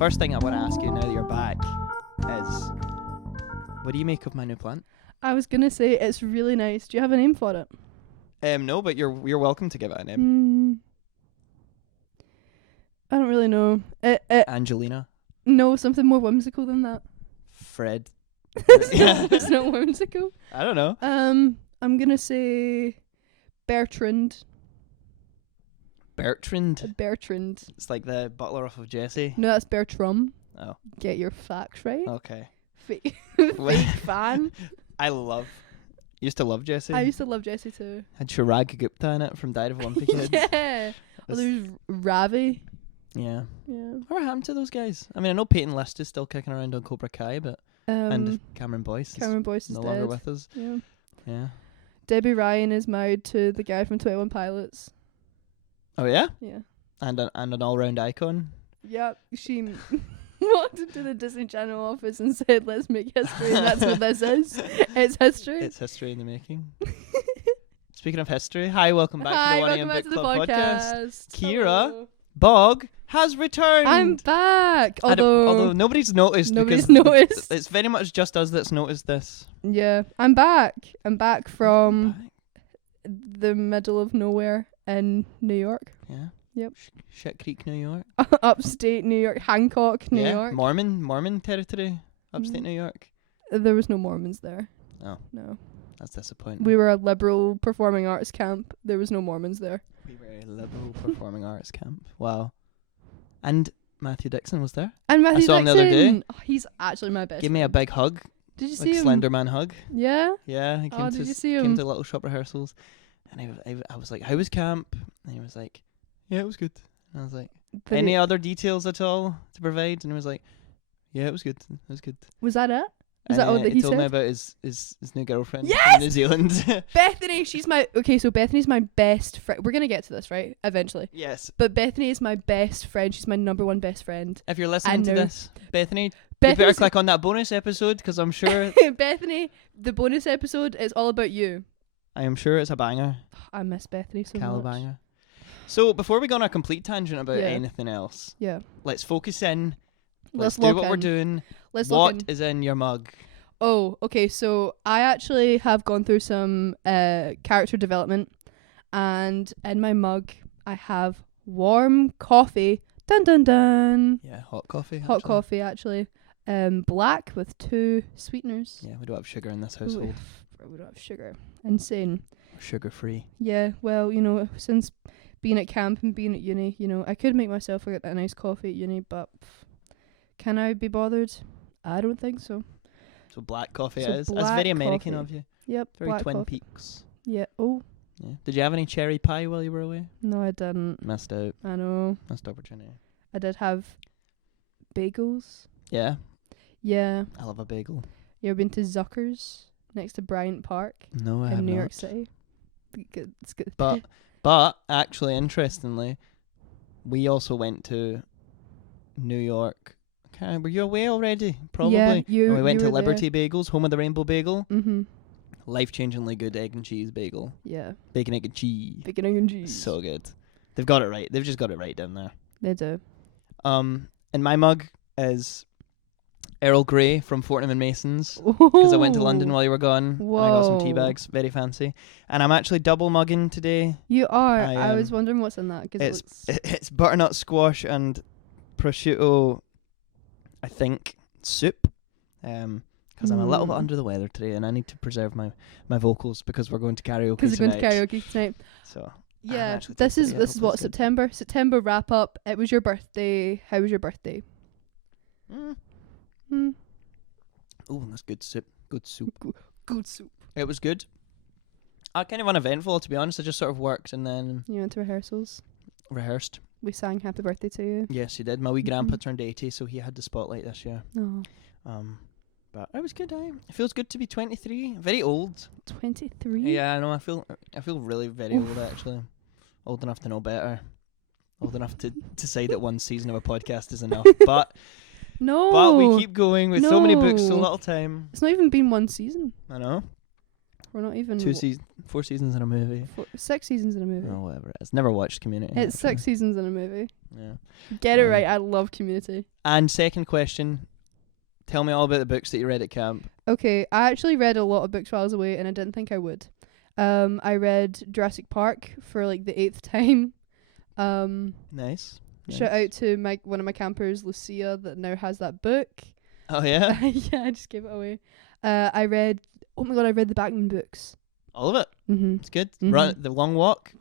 First thing I want to ask you now that you're back is, what do you make of my new plant? I was going to say it's really nice. Do you have a name for it? No, but you're welcome to give it a name. I don't really know. Angelina. No, something more whimsical than that. Fred. It's not whimsical. I don't know. I'm going to say Bertrand. Bertrand. Bertrand. It's like the butler off of Jesse. No, that's Bertram. Oh. Get your facts right. Okay. Fake fan. Used to love Jesse. I used to love Jesse too. Had Chirag Gupta in it from Diary of a Wimpy Kid. Yeah. Oh, there's Ravi. Yeah. Yeah. What happened to those guys? I mean, I know Peyton List is still kicking around on Cobra Kai, but and Cameron Boyce is no longer dead. with us. Yeah. Yeah. Debbie Ryan is married to the guy from 21 Pilots. Oh yeah. Yeah. And an all-round icon. Yep. She walked into the Disney Channel office and said, "Let's make history," and that's what this is. It's history. It's history in the making. Speaking of history, hi, welcome back to the One AM Book Club podcast. Kira, Hello. Bog has returned. I'm back. Although nobody's noticed. It's very much just us that's noticed this. Yeah, I'm back. I'm back from the middle of nowhere in New York. Yeah. Yep. Shit Creek, New York. Upstate New York, Hancock, New York. Mormon territory, upstate New York. There was no Mormons there. Oh. No. That's disappointing. We were a liberal performing arts camp. There was no Mormons there. We were a liberal performing arts camp. Wow. And Matthew Dixon was there. And Matthew Dixon. I saw him the other day. Oh, he's actually my best Give me a big hug. Did you like see him? Slender Man hug. Yeah? Yeah. He came did you see him? Came to little shop rehearsals. And I was like, how was camp? And he was like, yeah, it was good. And I was like, any other details at all to provide? And he was like, yeah, it was good. It was good. Was that it? Was that all that he told said? me about his new girlfriend Yes! in New Zealand. Bethany, so Bethany's my best friend. We're going to get to this, right? Eventually. Yes. But Bethany is my best friend. She's my number one best friend. If you're listening to this, Bethany, you better click on that bonus episode because I'm sure... Bethany, the bonus episode is all about you. I am sure it's a banger. I miss Bethany so much. Calabanger. So before we go on a complete tangent about anything else, let's focus in. Let's do what we're doing. What is in your mug? Oh, okay. So I actually have gone through some character development, and in my mug I have warm coffee. Dun dun dun. Yeah, hot coffee. Hot coffee, actually. Black with 2 sweeteners. Yeah, we don't have sugar in this household. We don't have sugar. Insane. Sugar free. Yeah. Well, since being at camp and being at uni, I could make myself a nice coffee at uni, but can I be bothered? I don't think so. So black coffee it is. That's very American of you. Yep. Very Black Twin coffee. Peaks. Yeah. Oh. Yeah. Did you have any cherry pie while you were away? No, I didn't. Missed out. I know. Missed opportunity. I did have bagels. Yeah. Yeah. I love a bagel. You ever been to Zucker's next to Bryant Park? No, I have in New not. York City. It's good. But actually, interestingly, we also went to New York. Were you away already? Probably. Yeah, and we went you to were Liberty there. Bagels, home of the Rainbow Bagel. Mm-hmm. Life-changingly good egg and cheese bagel. Yeah. Bacon, egg and cheese. Bacon, egg and cheese. So good. They've got it right. They've just got it right down there. They do. And my mug is Earl Grey from Fortnum & Mason's. Because I went to London while you were gone. Whoa. And I got some tea bags. Very fancy. And I'm actually double mugging today. You are. I was wondering what's in that. Cause it's butternut squash and prosciutto, I think, soup. Because I'm a little bit under the weather today and I need to preserve my vocals because we're going to karaoke tonight. Because we're going to karaoke tonight. So yeah, this is what September wrap up. It was your birthday. How was your birthday? Oh, that's good soup. Good soup. Good soup. It was good. Kind of uneventful, to be honest. I just sort of worked and then You went to rehearsals. Rehearsed. We sang Happy Birthday to you. Yes, you did. My wee grandpa turned 80, so he had the spotlight this year. Oh. But it was good. It feels good to be 23. Very old. 23. Yeah, I know. I feel really very old actually. Old enough to know better. Old enough to say that one season of a podcast is enough. But we keep going with so many books, so little time. It's not even been one season. I know. We're not even 4 seasons in a movie. 6 seasons in a movie. Or whatever it is. Never watched Community. It's actually. 6 seasons in a movie. Yeah. Get it right. I love Community. And second question, tell me all about the books that you read at camp. Okay, I actually read a lot of books while I was away, and I didn't think I would. I read Jurassic Park for like the 8th time. Nice. Shout out to one of my campers, Lucia, that now has that book. Oh yeah? Yeah, I just gave it away. I read the Batman books. All of it? Mm-hmm. It's good. Mm-hmm. Run The Long Walk.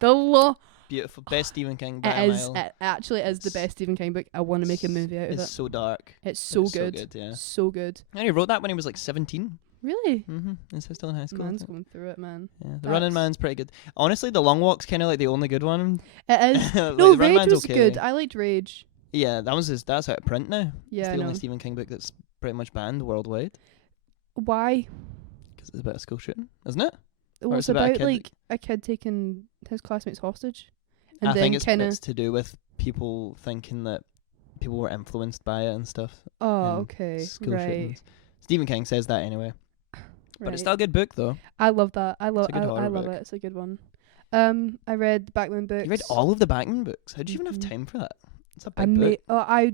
Beautiful. Best Stephen King It by a is. mile. It actually is the best Stephen King book. I want to make a movie out of it. It's so dark. It's so It's good. So good, yeah. So good. And he wrote that when he was like 17. Really? Mm-hmm. Is he still in high school? Man's going through it, man. Yeah, The Running Man's pretty good. Honestly, The Long Walk's kind of like the only good one. It is. Like, No, The Running Rage Man's was okay. good. I liked Rage. Yeah, that's out of print now. Yeah, it's I the know. only Stephen King book that's pretty much banned worldwide. Why? Because it's about a school shooting, isn't it? Well, it's it's about a about kid like a kid taking his classmates hostage, and I then think it's kind of. to do with people thinking that people were influenced by it and stuff. Oh, in okay, school right. shootings. Stephen King says that anyway. But Right. it's still a good book, though. I love that. I love. It's a good I horror love book. it. It's a good one. I read the Batman books. You read all of the Batman books. How do you even have Mhm. time for that? It's a I big book. I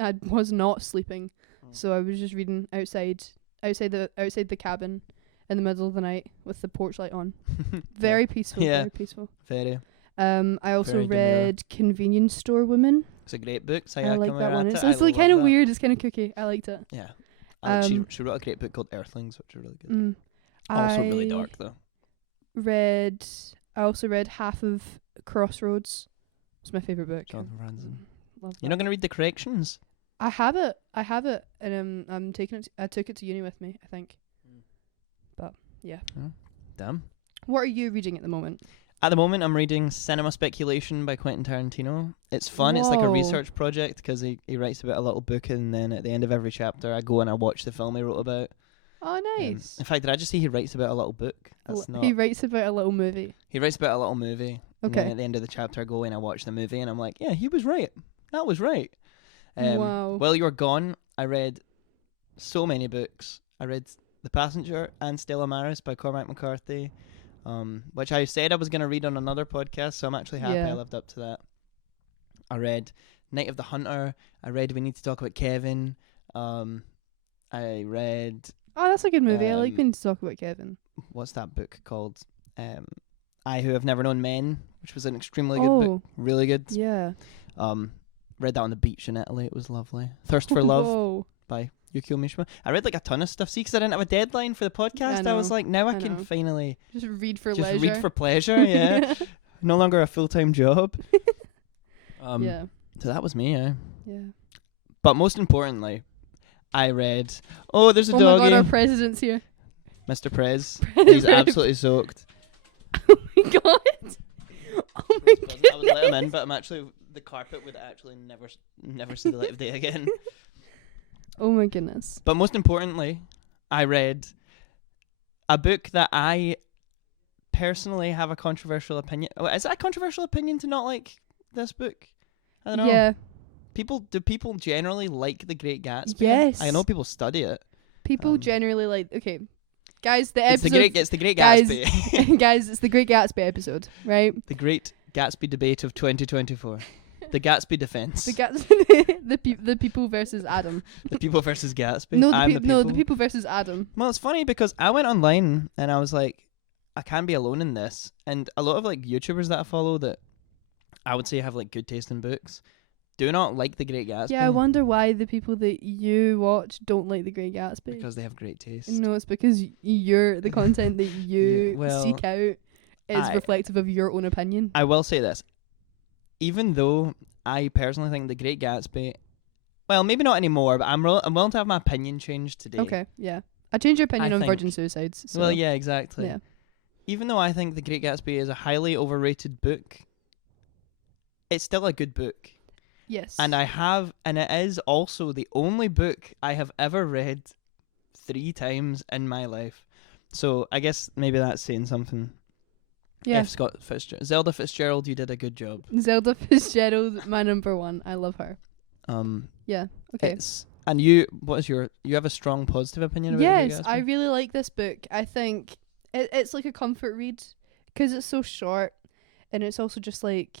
I was not sleeping, Mm. so I was just reading outside the cabin in the middle of the night with the porch light on. Very peaceful. Yeah. Very peaceful. Very. I also Very demure. read Convenience Store Woman. It's a great book. I like that one. It's I like love kind of that. weird. It's kind of kooky. I liked it. Yeah. Um, She wrote a great book called Earthlings, which are really good. Mm. Also really I dark, though. I also read half of Crossroads. It's my favorite book. Jonathan Franzen. Love You're that. not going to read The Corrections? I have it, and I'm taking it. I took it to uni with me, I think. But yeah. Damn. What are you reading at the moment? At the moment, I'm reading Cinema Speculation by Quentin Tarantino. It's fun. It's like a Whoa. research project because he writes about a little book, and then at the end of every chapter, I go and I watch the film he wrote about. Oh, nice. In fact, did I just say he writes about a little book? That's not. He writes about a little movie. He writes about a little movie. And then Okay. at the end of the chapter, I go and I watch the movie, and I'm like, yeah, he was right. That was right. Wow. While you were gone, I read so many books. I read The Passenger and Stella Maris by Cormac McCarthy, which I said I was going to read on another podcast, so I'm actually happy Yeah. I lived up to that. I read Night of the Hunter. I read We Need to Talk About Kevin. I read, Oh, that's a good movie. I like um, being to talk about Kevin. what's that book called? I Who Have Never Known Men, which was an extremely good book. Really good. Yeah. Read that on the beach in Italy. It was lovely. Thirst for Love Whoa. by Yukio Mishima. I read like a ton of stuff. See, because I didn't have a deadline for the podcast, I was know. like, now I I can know. finally Just read for just leisure. read for pleasure. Yeah, no longer a full-time job. Yeah. So that was me. Yeah. Yeah. But most importantly, I read. Oh, there's a Oh my god, doggy, our president's here. Mr. Prez. He's absolutely soaked. Oh my god. Oh my I would let him goodness. in, but I'm actually the carpet would actually never see the light of day again. Oh my goodness. But most importantly, I read a book that I personally have a controversial opinion. Oh, is that a controversial opinion to not like this book? I don't know. Yeah. Do people generally like The Great Gatsby? Yes. I know people study it. People generally like. Okay, guys, the It's episode. the Great guys- Gatsby. guys, it's the Great Gatsby episode, right? The Great Gatsby debate of 2024. The Gatsby defense. The Gatsby, the people versus Adam. The people versus Gatsby. No, I'm the people versus Adam. Well, it's funny because I went online and I was like, I can't be alone in this. And a lot of like YouTubers that I follow that I would say have like good taste in books do not like The Great Gatsby. Yeah, I wonder why the people that you watch don't like The Great Gatsby. Because they have great taste. No, it's because the content that you Yeah, well, seek out is reflective of your own opinion. I will say this. Even though I personally think The Great Gatsby, well, maybe not anymore, but I'm willing to have my opinion changed today. Okay, yeah. I changed your opinion I on think- virgin suicides. So. Well, yeah, exactly. Yeah. Even though I think The Great Gatsby is a highly overrated book, it's still a good book. Yes. And it is also the only book I have ever read 3 times in my life. So I guess maybe that's saying something. Yeah. If Zelda Fitzgerald, you did a good job. Zelda Fitzgerald, my number one. I love her. Yeah. Okay. You have a strong positive opinion about The Great Yes, Gatsby? I really like this book. I think It's like a comfort read because it's so short, and it's also just like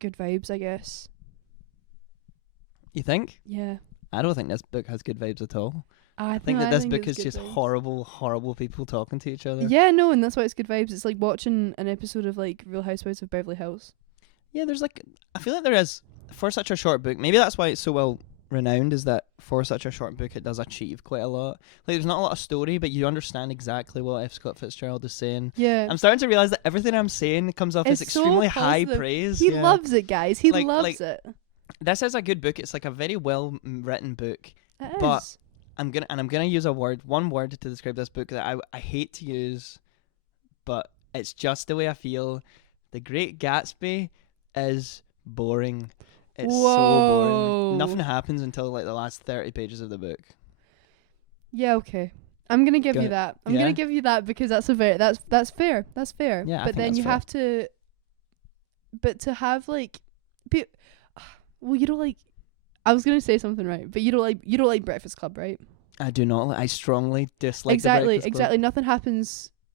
good vibes, I guess. You think? Yeah. I don't think this book has good vibes at all. I think that this book it's is good just vibes. horrible people talking to each other. Yeah, no, and that's why it's good vibes. It's like watching an episode of like Real Housewives of Beverly Hills. Yeah, there's like, I feel like there is, for such a short book, maybe that's why it's so well renowned, is that for such a short book it does achieve quite a lot. Like, there's not a lot of story, but you understand exactly what F. Scott Fitzgerald is saying. Yeah. I'm starting to realise that everything I'm saying comes off as It's so extremely high positive. praise. He yeah. loves it, guys. He Like- loves it. This is a good book. It's like a very well written book. It but is. I'm gonna use one word to describe this book that I hate to use, but it's just the way I feel. The Great Gatsby is boring. It's so Whoa. boring. Nothing happens until like the last 30 pages of the book. Yeah, okay. I'm gonna give you Go- that. I'm yeah? gonna give you that because that's fair. That's fair. That's fair. Yeah, I but think then that's you fair. have to. But to have like, well, you don't like. I was gonna say something right, but you don't like Breakfast Club, right? I do not. I strongly dislike exactly, the Breakfast Club. exactly.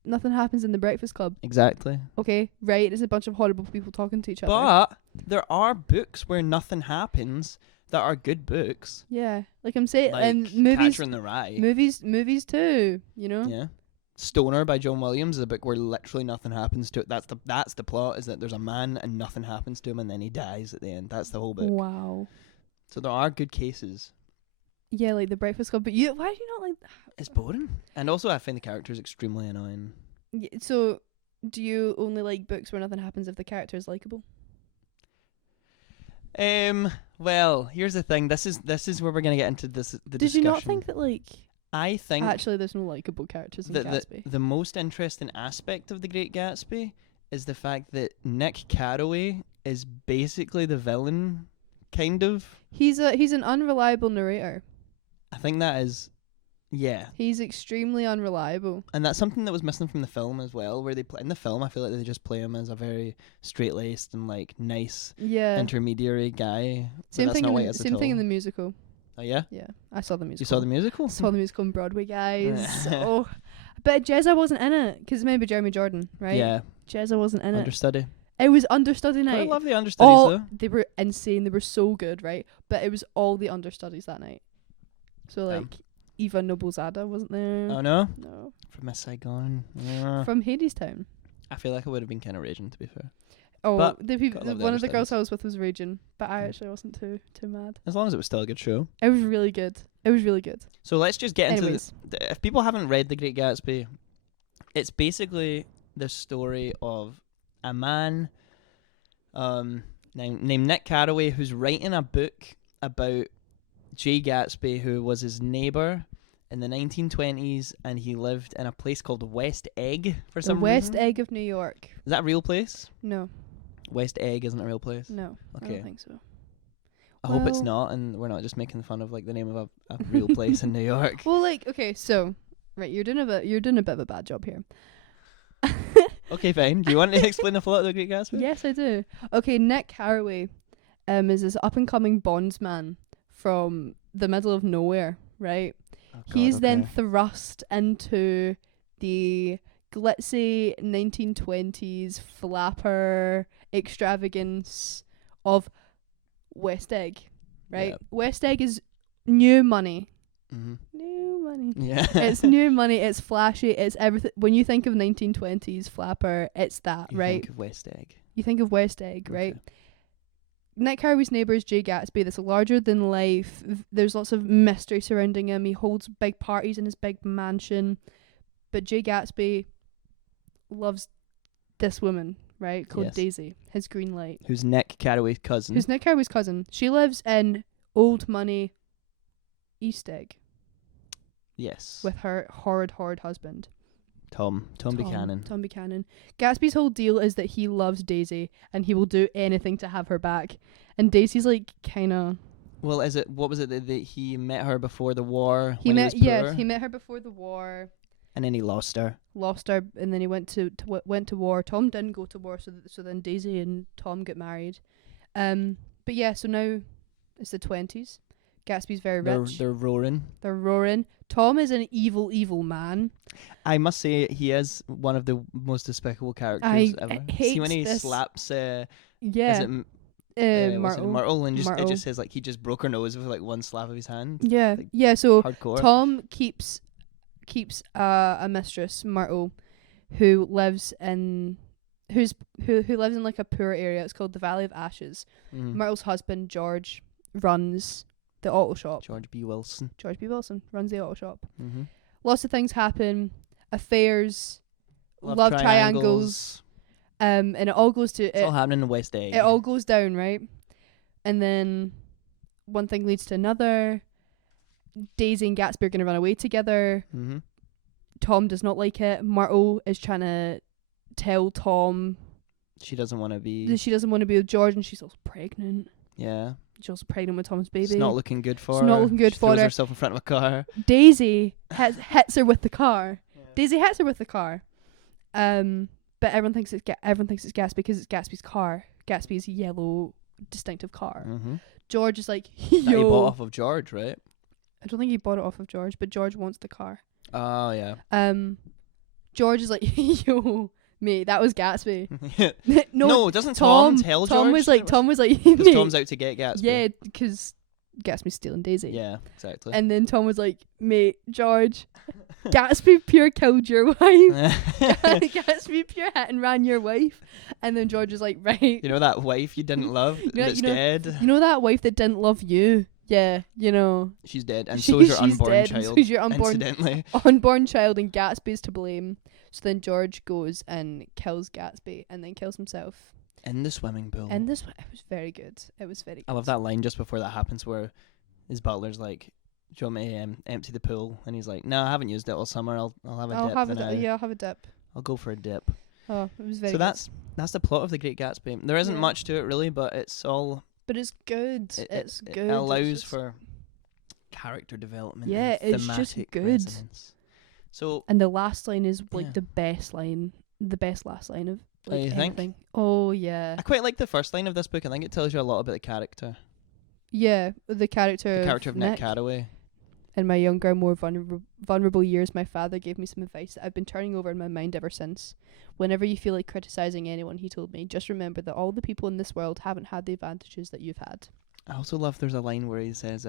Nothing happens in the Breakfast Club. Exactly. Okay, right? It's a bunch of horrible people talking to each other. But there are books where nothing happens that are good books. Yeah, like I'm saying, Like and movies, Catcher in the Rye. movies too. You know. Yeah. Stoner by John Williams is a book where literally nothing happens to it. That's the plot, is that there's a man and nothing happens to him and then he dies at the end. That's the whole book. Wow. So there are good cases. Yeah, like the Breakfast Club. But why do you not like? It's boring. And also I find the characters extremely annoying. So, do you only like books where nothing happens if the character is likable? Well, here's the thing. This is where we're gonna get into the Did discussion. you not think that like I think actually there's no likable characters in that Gatsby? the most interesting aspect of The Great Gatsby is the fact that Nick Carraway is basically the villain, kind of. He's an unreliable narrator. I think that is, yeah. He's extremely unreliable. And that's something that was missing from the film as well, where they play in the film. I feel like they just play him as a very straight-laced and like nice Yeah. intermediary guy. But Same that's thing. not In what he the, is at same thing in all. the musical. Oh yeah, Yeah, I saw the musical. you saw the musical? Saw the musical on Broadway, guys. Oh, but Jezza wasn't in it because maybe Jeremy Jordan, right? Yeah, Jezza wasn't in it. understudy. It was understudy But I night. love the understudies All though. they were insane. They were so good, right? But it was all the understudies that night. So Damn. like Eva Noblezada wasn't there. Oh no, No. from Miss Saigon. Yeah. From Hadestown. I feel like I would have been kind of raging, to be fair. Oh, But the love the one of the girls understudies. I was with was raging, but I Mm. actually wasn't too mad. As long as it was still a good show. It was really good. It was really good. So let's just get into Anyways, if people haven't read The Great Gatsby, it's basically the story of a man named Nick Carraway who's writing a book about Jay Gatsby, who was his neighbour in the 1920s, and he lived in a place called West Egg for the some West reason. Egg of New York. Is that a real place? No, West Egg isn't a real place. no, I Okay. don't think so. I hope it's Well- not, and we're not just making fun of like the name of a real place in New York. Well, like, okay, so right, you're doing a bit of a bad job here. Okay, fine. Do you want to explain the plot of The Great Gatsby? Yes, I do. Okay, Nick Carraway, is this up and coming bondsman from the middle of nowhere, right? Oh, God, He's then okay. thrust into the glitzy 1920s flapper extravagance of West Egg, right? Yep. West Egg is new money. Mhm. New money. Yeah. It's new money, it's flashy, it's everything. When you think of 1920s flapper, it's that, You right? think of West Egg. You think of West Egg, right? Okay. Nick Carraway's neighbour is Jay Gatsby. That's larger than life. There's lots of mystery surrounding him. He holds big parties in his big mansion. But Jay Gatsby loves this woman, right? Called Yes. Daisy, his green light. Who's Nick Carraway's cousin? Who's Nick Carraway's cousin. She lives in old money East Egg Yes. with her horrid husband. Tom Buchanan. Tom Buchanan. Gatsby's whole deal is that he loves Daisy and he will do anything to have her back. And Daisy's like kind of... Well, what was it that he met her before the war? He when met he was poor, he met her before the war, and then he lost her. lost her, and then he went to war. Tom didn't go to war, so then Daisy and Tom get married. But yeah, so now it's the 20s. Gatsby's very They're rich. they're roaring. They're roaring. Tom is an evil man. I must say he is one of the most despicable characters I ever. hate See when he this. slaps is Yeah. it what's it, Myrtle. Myrtle, and it Myrtle. just says like he just broke her nose with like one slap of his hand. Yeah. Like, Yeah. So hardcore. Tom keeps a mistress, Myrtle, who lives in who lives in like a poor area. It's called the Valley of Ashes. Mhm. Myrtle's husband George runs the auto shop. George B. Wilson. George B. Wilson runs the auto shop. Mm-hmm. Lots of things happen, affairs, love triangles, and it all goes to It's all happening in West Egg. it all goes down, right? And then one thing leads to another. Daisy and Gatsby are going to run away together. Mm-hmm. Tom does not like it. Myrtle is trying to tell Tom She doesn't want to be. that she doesn't want to be with George, and she's also pregnant. Yeah. She's also pregnant with Tom's baby. It's not looking good for It's her. not looking good She for throws her. herself in front of a car. Daisy hits her with the car. Yeah. Daisy hits her with the car. But everyone thinks it's Gatsby because it's Gatsby's car. Gatsby's yellow distinctive car. Mm-hmm. George is like, That he bought yo. off of George, right? I don't think he bought it off of George, but George wants the car. Oh, yeah. George is like, yo, mate, that was Gatsby. no, doesn't Tom tell George? Tom was like, Because mate, Tom's out to get Gatsby. yeah, because Gatsby's stealing Daisy. Yeah, exactly. And then Tom was like, mate, George, Gatsby pure killed your wife. Gatsby pure hit and ran your wife. And then George was like, right. You know that wife you didn't love that's dead? You know that wife that didn't love you? Yeah, you know. She's dead, and so is your she's unborn dead, child. And so is your incidentally. unborn child, and Gatsby's to blame. So then George goes and kills Gatsby, and then kills himself. In the swimming pool. And this, it was very good. It was very good. I love that line just before that happens where his butler's like, do you want me to empty the pool? And he's like, no, I haven't used it all summer. I'll have a dip. Yeah, I'll have a dip. I'll go for a dip. Oh, it was very So good. that's the plot of The Great Gatsby. There isn't Yeah. much to it really, but it's all... But it's good. It's good. It allows It's just- for character development. Yeah, and it's just thematic good. resonance. So, And the last line is like Yeah. the best last line of Oh, like you think? anything. Oh yeah, I quite like the first line of this book. I think it tells you a lot about the character. yeah. The character of Nick Carraway. In my younger, more vulnerable years, my father gave me some advice that I've been turning over in my mind ever since. Whenever you feel like criticizing anyone, he told me, just remember that all the people in this world haven't had the advantages that you've had. I also love there's a line where he says,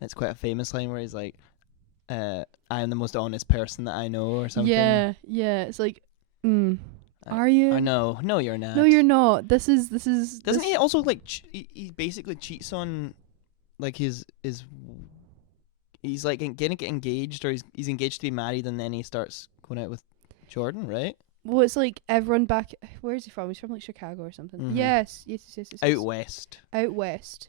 it's quite a famous line where he's like, I am the most honest person that I know, or something. Yeah. It's like, are you? I know. No, you're not. No, you're not. This is. Doesn't he also like he basically cheats on like his he's like getting engaged, or he's engaged to be married, and then he starts going out with Jordan, right? Well, it's like everyone back. Where is he from? He's from like Chicago or something. Mhm. Yes. Out west. Out west.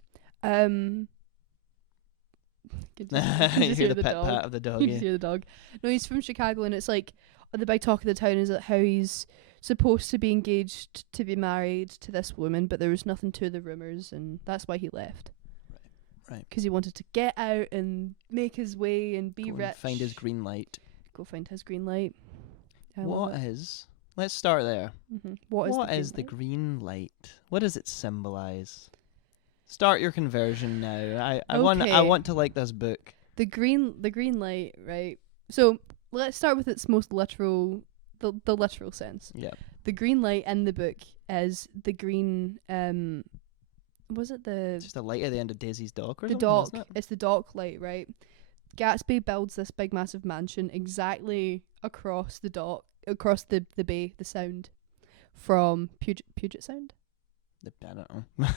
Could You just hear the the pet dog. pat of the dog. You Yeah. just hear the dog. No, he's from Chicago, and it's like the big talk of the town is that how he's supposed to be engaged to be married to this woman, but there was nothing to the rumors, and that's why he left. Right. Because he wanted to get out and make his way and be Go rich. and find his green light. Go find his green light. Let's start there. What is the green light? What does it symbolize? Start your conversion now. I want to like this book. The green light, right? So let's start with its most literal, the literal sense. Yeah. The green light in the book is the green. Was it It's just a light at the end of Daisy's dock or the something, dock? isn't it? It's the dock light, right? Gatsby builds this big, massive mansion exactly across the dock, across the bay, the Sound, from Puget Sound. I don't know.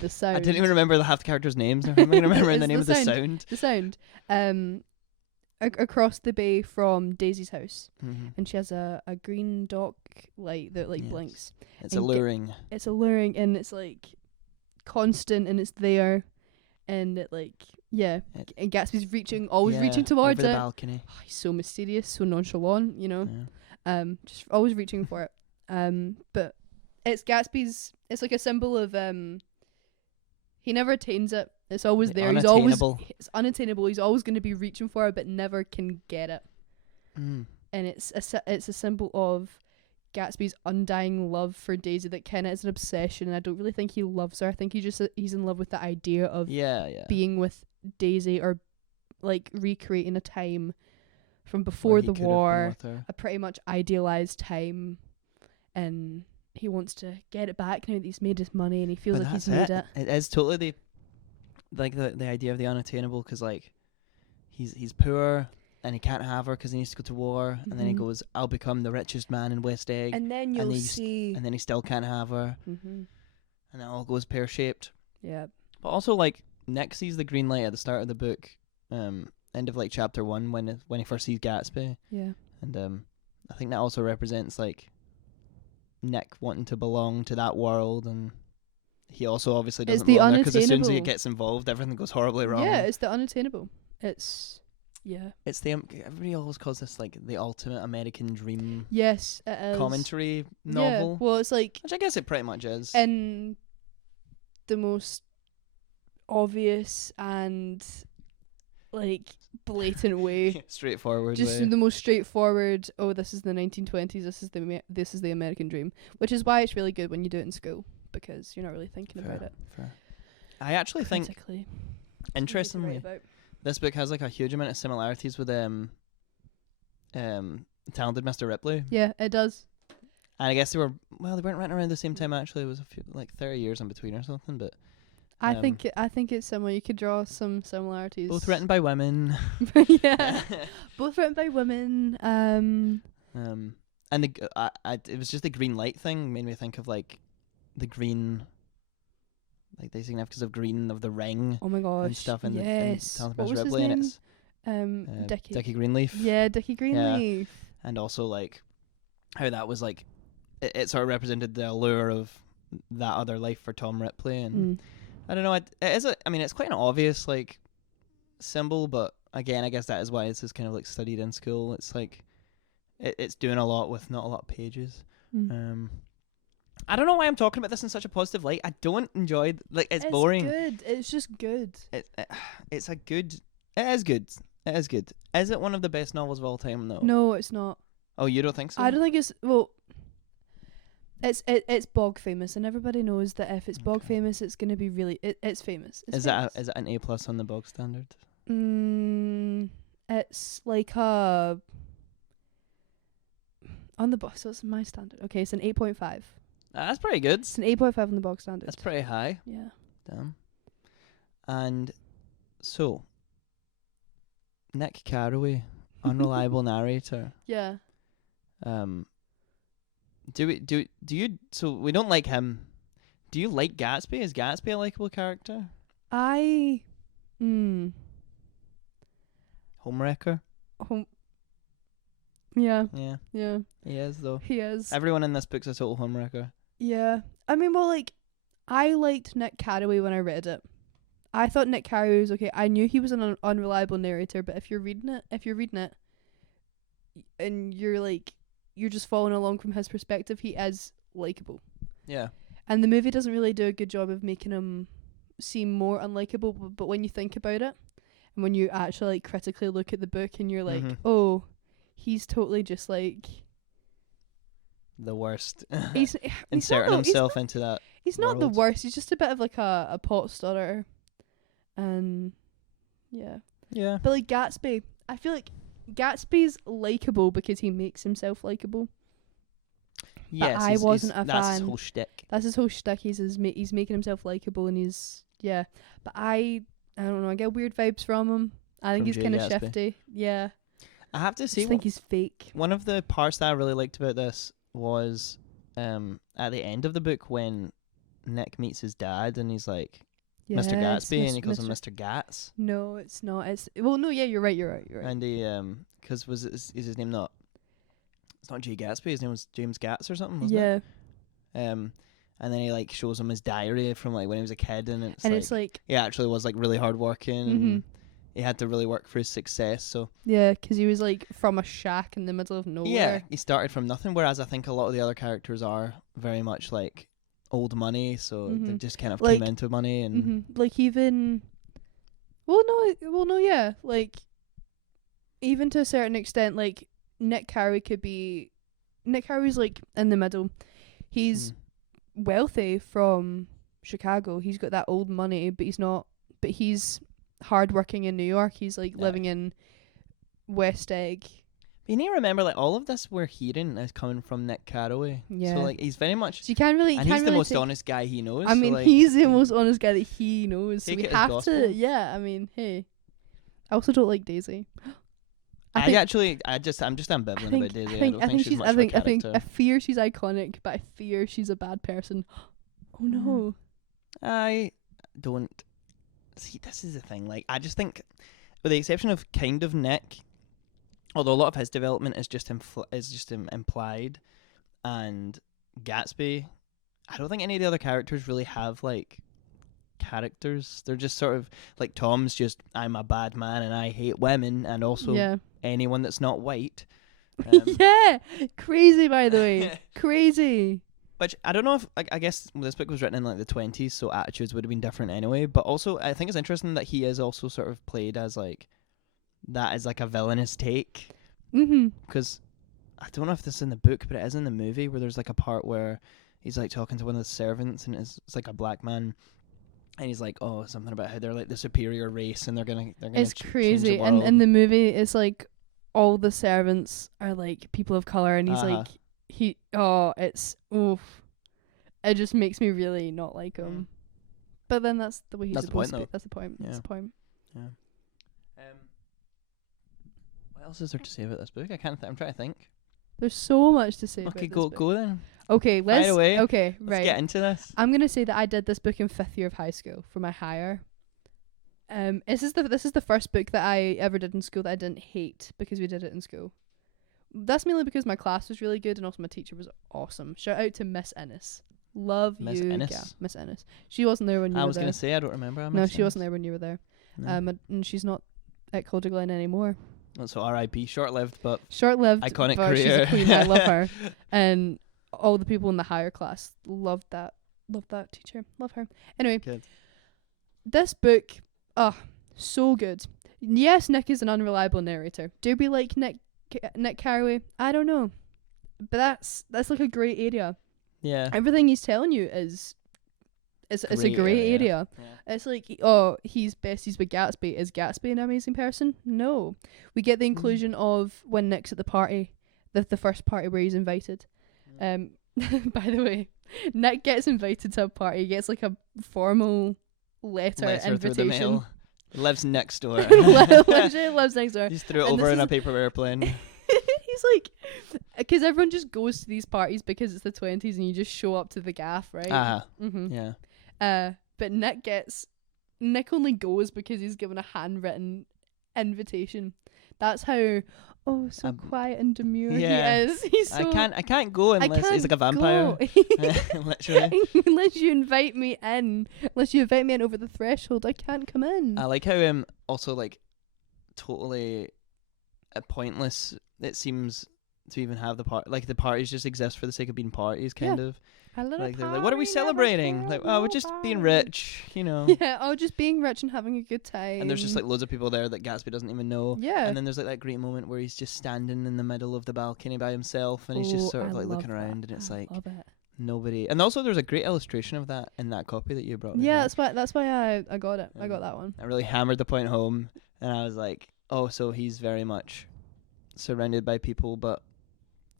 The Sound. I didn't even remember the half the characters' names. I'm going to remember the name of the Sound. The Sound. Across the bay from Daisy's house, Mm-hmm. and she has a green dock light that like Yes. blinks. It's And alluring. It's alluring, and it's like constant, and it's there, and it like and Gatsby's always reaching towards over it. the balcony. Oh, he's so mysterious, so nonchalant, you know. Yeah. Just always reaching for it. But it's Gatsby's. It's like a symbol of he never attains it. It's always there. Unattainable. It's unattainable. He's always going to be reaching for it, but never can get it. Mm. And it's a symbol of Gatsby's undying love for Daisy that kind of is an obsession, and I don't really think he loves her. I think he's in love with the idea of being with Daisy, or like recreating a time from before the war, a pretty much idealized time, and he wants to get it back now that he's made his money and he feels like he's made it. It is totally the idea of the unattainable, because like he's poor and he can't have her because he needs to go to war, and then he goes, I'll become the richest man in West Egg, and then you'll see, and then he still can't have her, and it all goes pear shaped. Yeah. But also, like, Nick sees the green light at the start of the book, end of like chapter 1 when he first sees Gatsby. Yeah. And I think that also represents like Nick wanting to belong to that world, and he also obviously doesn't belong there because as soon as he gets involved, everything goes horribly wrong. Yeah, it's the unattainable. It's the everybody always calls this like the ultimate American dream. Yes, it is. Commentary novel. Yeah, well, it's like, which I guess it pretty much is. In the most obvious and like blatant way, straightforward. Just way. The most straightforward. Oh, this is the 1920s. This is the American dream, which is why it's really good when you do it in school, because you're not really thinking about it. Fair. I actually think, interestingly, this book has like a huge amount of similarities with Talented Mr. Ripley. Yeah, it does. And I guess they weren't written around the same time. Actually, it was a few, like 30 years in between or something. But I think it's similar. You could draw some similarities. Both written by women. Yeah, both written by women. And it was just the green light thing made me think of like the green, like the significance of green of the ring. Oh my gosh! And stuff in yes. the What was his Ripley, name? And it's Dickie Greenleaf. Yeah, Dickie Greenleaf. Yeah. And also like how that was like it sort of represented the allure of that other life for Tom Ripley, and I don't know. It's quite an obvious like symbol, but again, I guess that is why this is kind of like studied in school. It's like it's doing a lot with not a lot of pages. I don't know why I'm talking about this in such a positive light. I don't enjoy it's boring. It's good. It's just good. It is good. It is good. Is it one of the best novels of all time though? No, it's not. Oh, you don't think so? I don't think it's It's Bog famous, and everybody knows that if it's Bog famous, it's gonna be really. It's famous. Is it an A+ on the Bog standard? It's like a on the Bog. So it's my standard. Okay, it's an 8.5. That's pretty good. It's an 8.5 on the Bog standard. That's pretty high. Yeah. Damn. And so, Nick Carraway, unreliable narrator. Yeah. Do you? So we don't like him. Do you like Gatsby? Is Gatsby a likable character? Homewrecker. Yeah. Yeah. Yeah. He is though. He is. Everyone in this book's a total homewrecker. Yeah. I mean, well, like, I liked Nick Carraway when I read it. I thought Nick Carraway was okay. I knew he was an unreliable narrator, but if you're reading it, and you're just following along from his perspective, he is likable. Yeah. And the movie doesn't really do a good job of making him seem more unlikable, but when you think about it, and when you actually like critically look at the book, and you're like, oh, he's totally just like the worst. He's inserting himself into that. He's not the worst. He's just a bit of like a pot stirrer, and yeah. But like Gatsby, I feel like Gatsby's likable because he makes himself likable. Yes, but I wasn't a fan. That's his whole shtick. That's his whole shtick. He's making himself likable, and he's But I don't know. I get weird vibes from him. I think he's kind of shifty. Yeah. I have to say, I think he's fake. One of the parts that I really liked about this was at the end of the book when Nick meets his dad, and he's like, Mr. Gatsby, and he calls him Mr. Gats. No, it's not. Yeah, you're right. And he because is his name not? It's not Jay Gatsby. His name was James Gats or something. Wasn't it? And then he like shows him his diary from like when he was a kid, and it's like he actually was like really hardworking. And he had to really work for his success. So yeah, because he was like from a shack in the middle of nowhere. Yeah, he started from nothing. Whereas I think a lot of the other characters are very much like old money, so they just kind of came into money and like even. Well, no, yeah, like even to a certain extent, like Nick Carraway could be Nick Carraway's like in the middle. He's wealthy from Chicago. He's got that old money, but he's hardworking in New York. He's like living in West Egg. You need to remember, like, all of this we're hearing is coming from Nick Carraway. Yeah. So, like, he's very much... So you can't really... and he's the really most honest guy he knows. I mean, so, like, he's the most honest guy that he knows. So take we it as have gospel. to... Yeah, I mean, hey. I also don't like Daisy. I'm just ambivalent about Daisy. I don't think she's much of a character. I fear she's iconic, but I fear she's a bad person. Oh no. I don't... See, this is the thing. Like, I just think, with the exception of kind of Nick... Although a lot of his development is just implied, and Gatsby, I don't think any of the other characters really have like characters. They're just sort of like Tom's just, I'm a bad man and I hate women, and also anyone that's not white. Yeah, crazy by the way, crazy. Which I don't know if I guess this book was written in like the 20s, so attitudes would have been different anyway. But also, I think it's interesting that he is also sort of played as like. That is like a villainous take. Because I don't know if this is in the book, but it is in the movie where there's like a part where he's like talking to one of the servants, and it's like a black man, and he's like, oh, something about how they're like the superior race and they're gonna it's crazy. change the world. And in the movie it's like all the servants are like people of color, and he's like it just makes me really not like him. But then that's the way he's supposed to be. That's the point. Yeah. That's the point. Yeah. What else is there to say about this book? I'm trying to think. There's so much to say about this book. Go then. Okay, let's let's right. get into this. I'm gonna say that I did this book in 5th year of high school for my higher. This is the first book that I ever did in school that I didn't hate because we did it in school. That's mainly because my class was really good and also my teacher was awesome. Shout out to Miss Ennis. Love Miss you, Ennis? yeah, Miss Ennis. She wasn't there when you were there. I was gonna say I don't remember. No, she wasn't there when you were there. No. And she's not at Calder Glen anymore. So R.I.P. Short-lived, but iconic career. She's a queen. I love her, and all the people in the higher class loved that teacher. Love her. Anyway, good. This book, so good. Yes, Nick is an unreliable narrator. Do we like Nick Carraway? I don't know, but that's like a grey area. Yeah. Everything he's telling you is a grey area. Yeah. It's like, oh, he's besties with Gatsby. Is Gatsby an amazing person? No. We get the inclusion of when Nick's at the party, the first party where he's invited. By the way, Nick gets invited to a party. He gets like a formal letter invitation. Through the mail. Lives next door. Literally lives next door. Just threw it over in a paper airplane. He's like, because everyone just goes to these parties because it's the 20s and you just show up to the gaff, right? Yeah. But Nick only goes because he's given a handwritten invitation. That's how quiet and demure he is. He's so, I can't go unless he's like a vampire. Literally. Unless you invite me in over the threshold, I can't come in. I like how also like totally pointless it seems to even have the party. Like the parties just exist for the sake of being parties, kind of. Like they're like, what are we celebrating? Like, oh, we're just being rich, you know. Yeah, just being rich and having a good time. And there's just like loads of people there that Gatsby doesn't even know. Yeah. And then there's like that great moment where he's just standing in the middle of the balcony by himself, and he's just sort of like looking around, and it's like nobody. And also there's a great illustration of that in that copy that you brought. Yeah, that's why I got it. I got that one. I really hammered the point home, and I was like, oh, so he's very much surrounded by people, but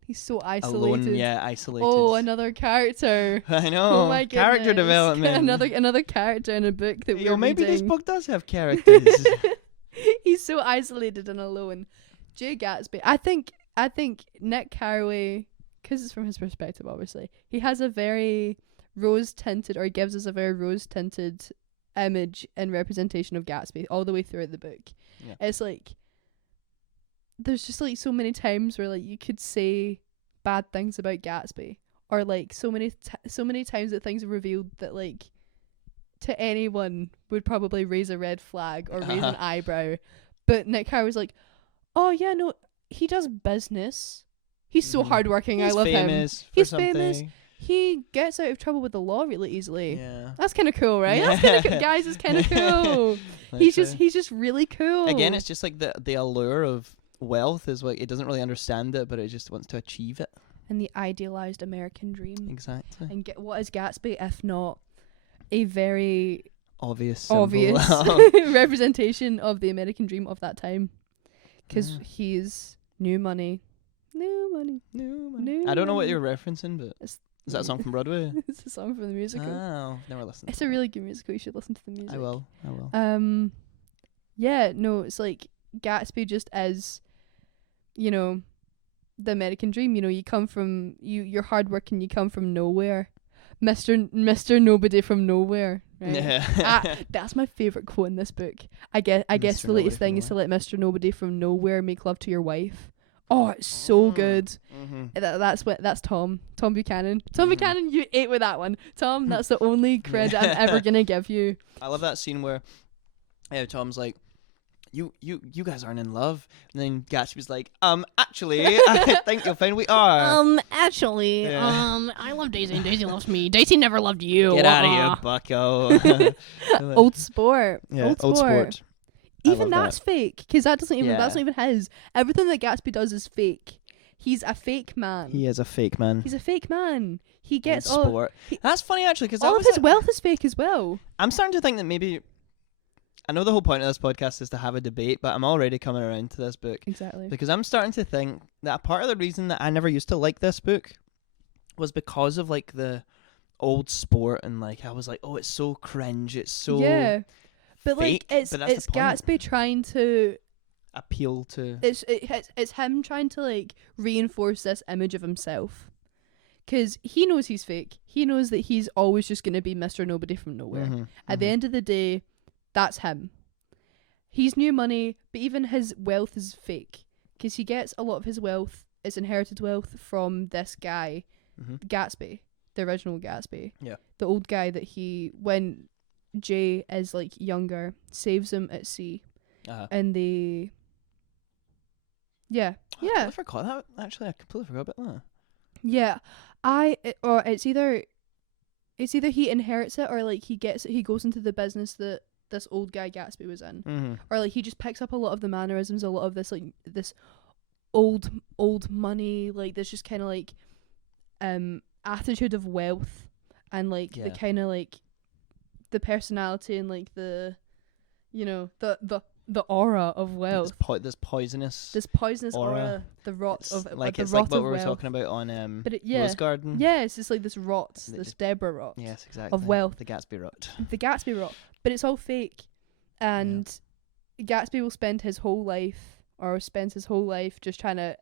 he's so isolated. Alone, isolated. Oh, another character. I know. Oh my goodness. Character development. Another character in a book that we're maybe reading. this book does have characters. He's so isolated and alone. Jay Gatsby. I think Nick Carraway, because it's from his perspective, obviously, he has a very rose-tinted, or he gives us a very rose-tinted image and representation of Gatsby all the way throughout the book. Yeah. It's like, there's just like so many times where like you could say bad things about Gatsby, or like so many times that things are revealed that like to anyone would probably raise a red flag or raise an eyebrow, but Nick Carraway's like, oh yeah, no, he does business, he's so hardworking, I love him, he's famous, he gets out of trouble with the law really easily. Yeah, that's kind of cool, right? Yeah. That's kind of guys, it's kind of cool. he's just really cool. Again, it's just like the allure of wealth is like, it doesn't really understand it, but it just wants to achieve it. and the idealized American dream. Exactly. And what is Gatsby if not a very Obvious representation of the American dream of that time? Because he's new money. I don't know what you're referencing, but is that a song from Broadway? It's a song from the musical. Oh, never listened. It's a really good musical. You should listen to the music. I will. Yeah, no, it's like Gatsby just as, you know, the American dream. You know, you come from you're hardworking. You come from nowhere, Mister Nobody from nowhere. Right? Yeah. That's my favorite quote in this book. I guess Mr. the latest thing is to let Mister Nobody from nowhere make love to your wife. Oh, it's so good. Mm-hmm. That's Tom Buchanan. Tom Buchanan, you ate with that one. Tom, that's the only credit I'm ever gonna give you. I love that scene where Tom's like, you guys aren't in love, and then Gatsby's like, actually, I think you'll find we are. Actually, I love Daisy and Daisy loves me. Daisy never loved you. Get out of here, bucko. Old sport. Yeah, old sport. Even that's fake, because that's not even his. Everything that Gatsby does is fake. He's a fake man. He is a fake man. He's a fake man. He gets old sport. That's funny actually, because all of his wealth is fake as well. I'm starting to think that maybe, I know the whole point of this podcast is to have a debate, but I'm already coming around to this book. Exactly. Because I'm starting to think that a part of the reason that I never used to like this book was because of like the old sport, and like I was like, oh, it's so cringe, it's so but fake, like it's Gatsby trying to appeal to. It's him trying to like reinforce this image of himself, because he knows he's fake. He knows that he's always just going to be Mr. Nobody from nowhere. At the end of the day, that's him. He's new money, but even his wealth is fake, because he gets a lot of his wealth, his inherited wealth, from this guy, Gatsby, the original Gatsby. Yeah. The old guy that when Jay is like younger, saves him at sea. And they... Yeah. I forgot that. Actually, I completely forgot about that. Yeah. Or it's either he inherits it, or like he goes into the business that this old guy Gatsby was in, or like he just picks up a lot of the mannerisms, a lot of this like this old money, like this just kind of like attitude of wealth, and like the kind of like the personality, and like the, you know, the aura of wealth. This poisonous aura, the rot of like the it's rot like what of we were wealth. talking about on But Rose Garden. Yes, it's like this rot, this Deborah rot. Yes, exactly. Of wealth. The Gatsby rot. The Gatsby rot. But it's all fake. And Gatsby will spend his whole life just trying to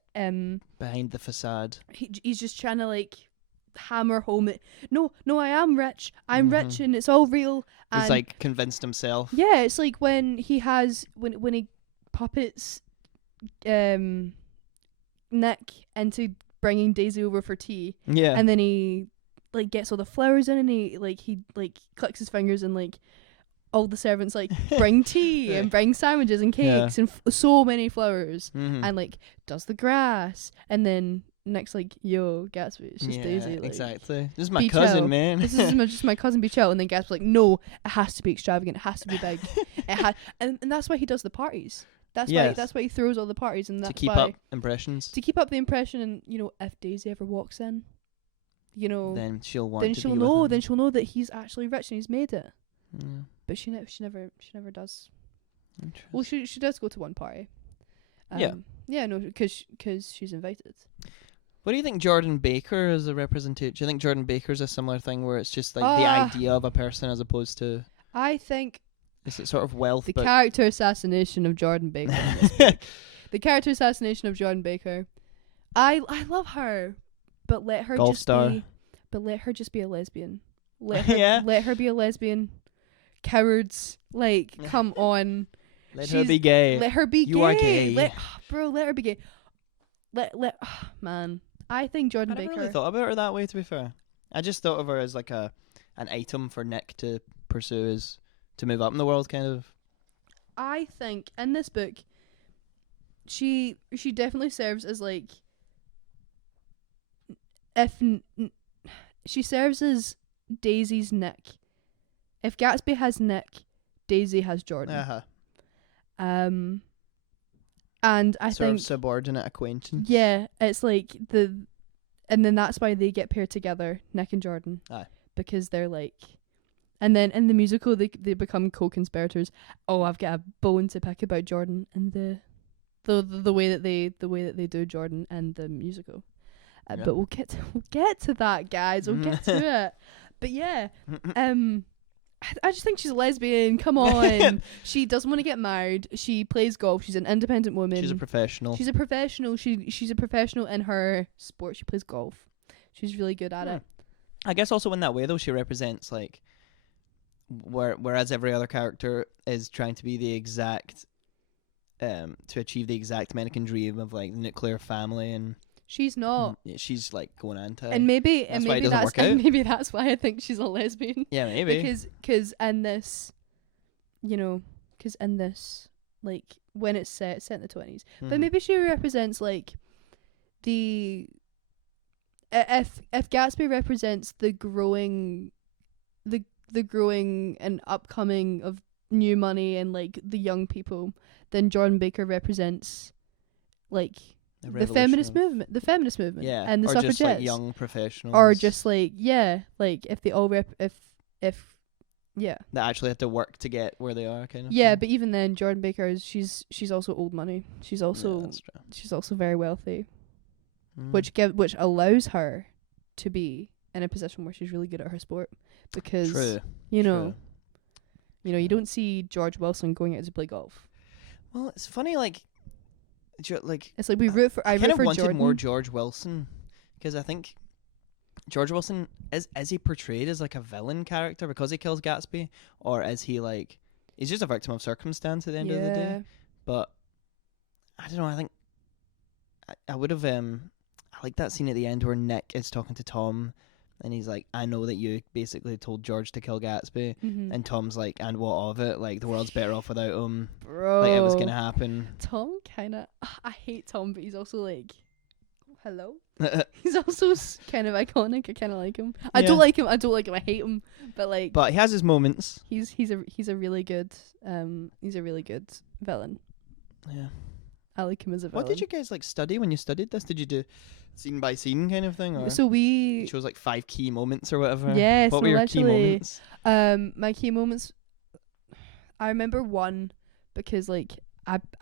behind the facade. He's just trying to like hammer home it. No, I am rich. I'm rich, and it's all real. And he's like convinced himself. Yeah, it's like when he puppets Nick into bringing Daisy over for tea. Yeah. And then he like gets all the flowers in, and he clicks his fingers, and like all the servants like bring tea and bring sandwiches and cakes and so many flowers, and like does the grass, and then Nick's like, yo, Gatsby, it's just Daisy. Like, exactly. This is my cousin, man. This is just my cousin, be chill. And then Gatsby's like, no, it has to be extravagant. It has to be big. And that's why he does the parties. That's why he throws all the parties, and that's to keep up impressions. To keep up the impression, and you know, if Daisy ever walks in, you know, then she'll know that he's actually rich and he's made it. Yeah. But she never does. Well, she does go to one party. Because she's invited. What do you think Jordan Baker is a representation? Do you think Jordan Baker's a similar thing where it's just like the idea of a person as opposed to? I think is it sort of wealth? The character assassination of Jordan Baker. The character assassination of Jordan Baker. I love her, but let her just be a lesbian. Let her be a lesbian. Cowards, like, come on. Let her be gay. Let her be gay. You are gay. Let her be gay. Man. I think Jordan Baker. I never really thought about her that way, to be fair. I just thought of her as like an item for Nick to pursue, to move up in the world, kind of. I think in this book, she definitely serves as like, she serves as Daisy's Nick. If Gatsby has Nick, Daisy has Jordan. And I think subordinate acquaintance. Yeah, it's like and then that's why they get paired together, Nick and Jordan. Aye. Because they're like, and then in the musical they become co-conspirators. Oh, I've got a bone to pick about Jordan and the way that they do Jordan and the musical. Yeah. But we'll get to that, guys. We'll get to it. But yeah, I just think she's a lesbian. Come on. She doesn't want to get married. She plays golf. She's an independent woman. She's a professional. She's a professional. She's a professional in her sport. She plays golf. She's really good at it. I guess also in that way though, she represents like whereas every other character is trying to be the exact to achieve the exact American dream of like nuclear family, and she's not. She's like going anti. And maybe why it doesn't work out. Maybe that's why I think she's a lesbian. Yeah, maybe. Because in this, like when it's set in the 20s, but maybe she represents like the if Gatsby represents the growing and upcoming of new money and like the young people, then Jordan Baker represents like the feminist movement, yeah, and the or suffragettes, just like young professionals, or just like like if they all that actually have to work to get where they are, kind of. Yeah, thing. but even then, Jordan Baker she's also old money. She's also she's also very wealthy, which allows her to be in a position where she's really good at her sport, because you don't see George Wilson going out to play golf. Well, it's funny, like it's like we root for. I kind root of for wanted Jordan. more George Wilson, because I think George Wilson is he portrayed as like a villain character because he kills Gatsby, or is he like he's just a victim of circumstance at the end of the day? But I don't know. I think I would have I like that scene at the end where Nick is talking to Tom, and he's like, "I know that you basically told George to kill Gatsby," and Tom's like, "And what of it? Like the world's better off without him. Bro, like it was gonna happen." Tom kind of, I hate Tom, but he's also like, hello. He's also kind of iconic. I kind of like him. I don't like him. I hate him. But he has his moments. He's a really good villain. Yeah. I like him as a villain. What did you guys like study when you studied this? Did you do scene by scene kind of thing, or so we chose like 5 key moments or whatever? Yes. What were your key moments? My key moments. I remember one because like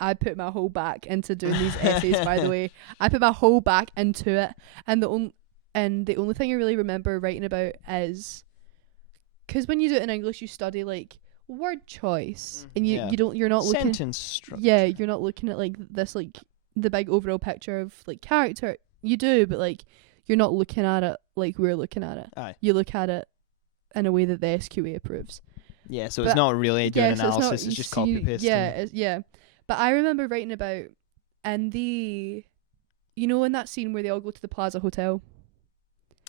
I put my whole back into doing these essays. By the way, I put my whole back into it, and the only thing I really remember writing about is because when you do it in English, you study like word choice, and you're not looking sentence structure. Yeah, you're not looking at like this like the big overall picture of like character. You do, but like you're not looking at it like we're looking at it. Aye. You look at it in a way that the SQA approves. Yeah, so it's not really doing analysis, it's just copy pasting. Yeah. But I remember writing about in in that scene where they all go to the Plaza Hotel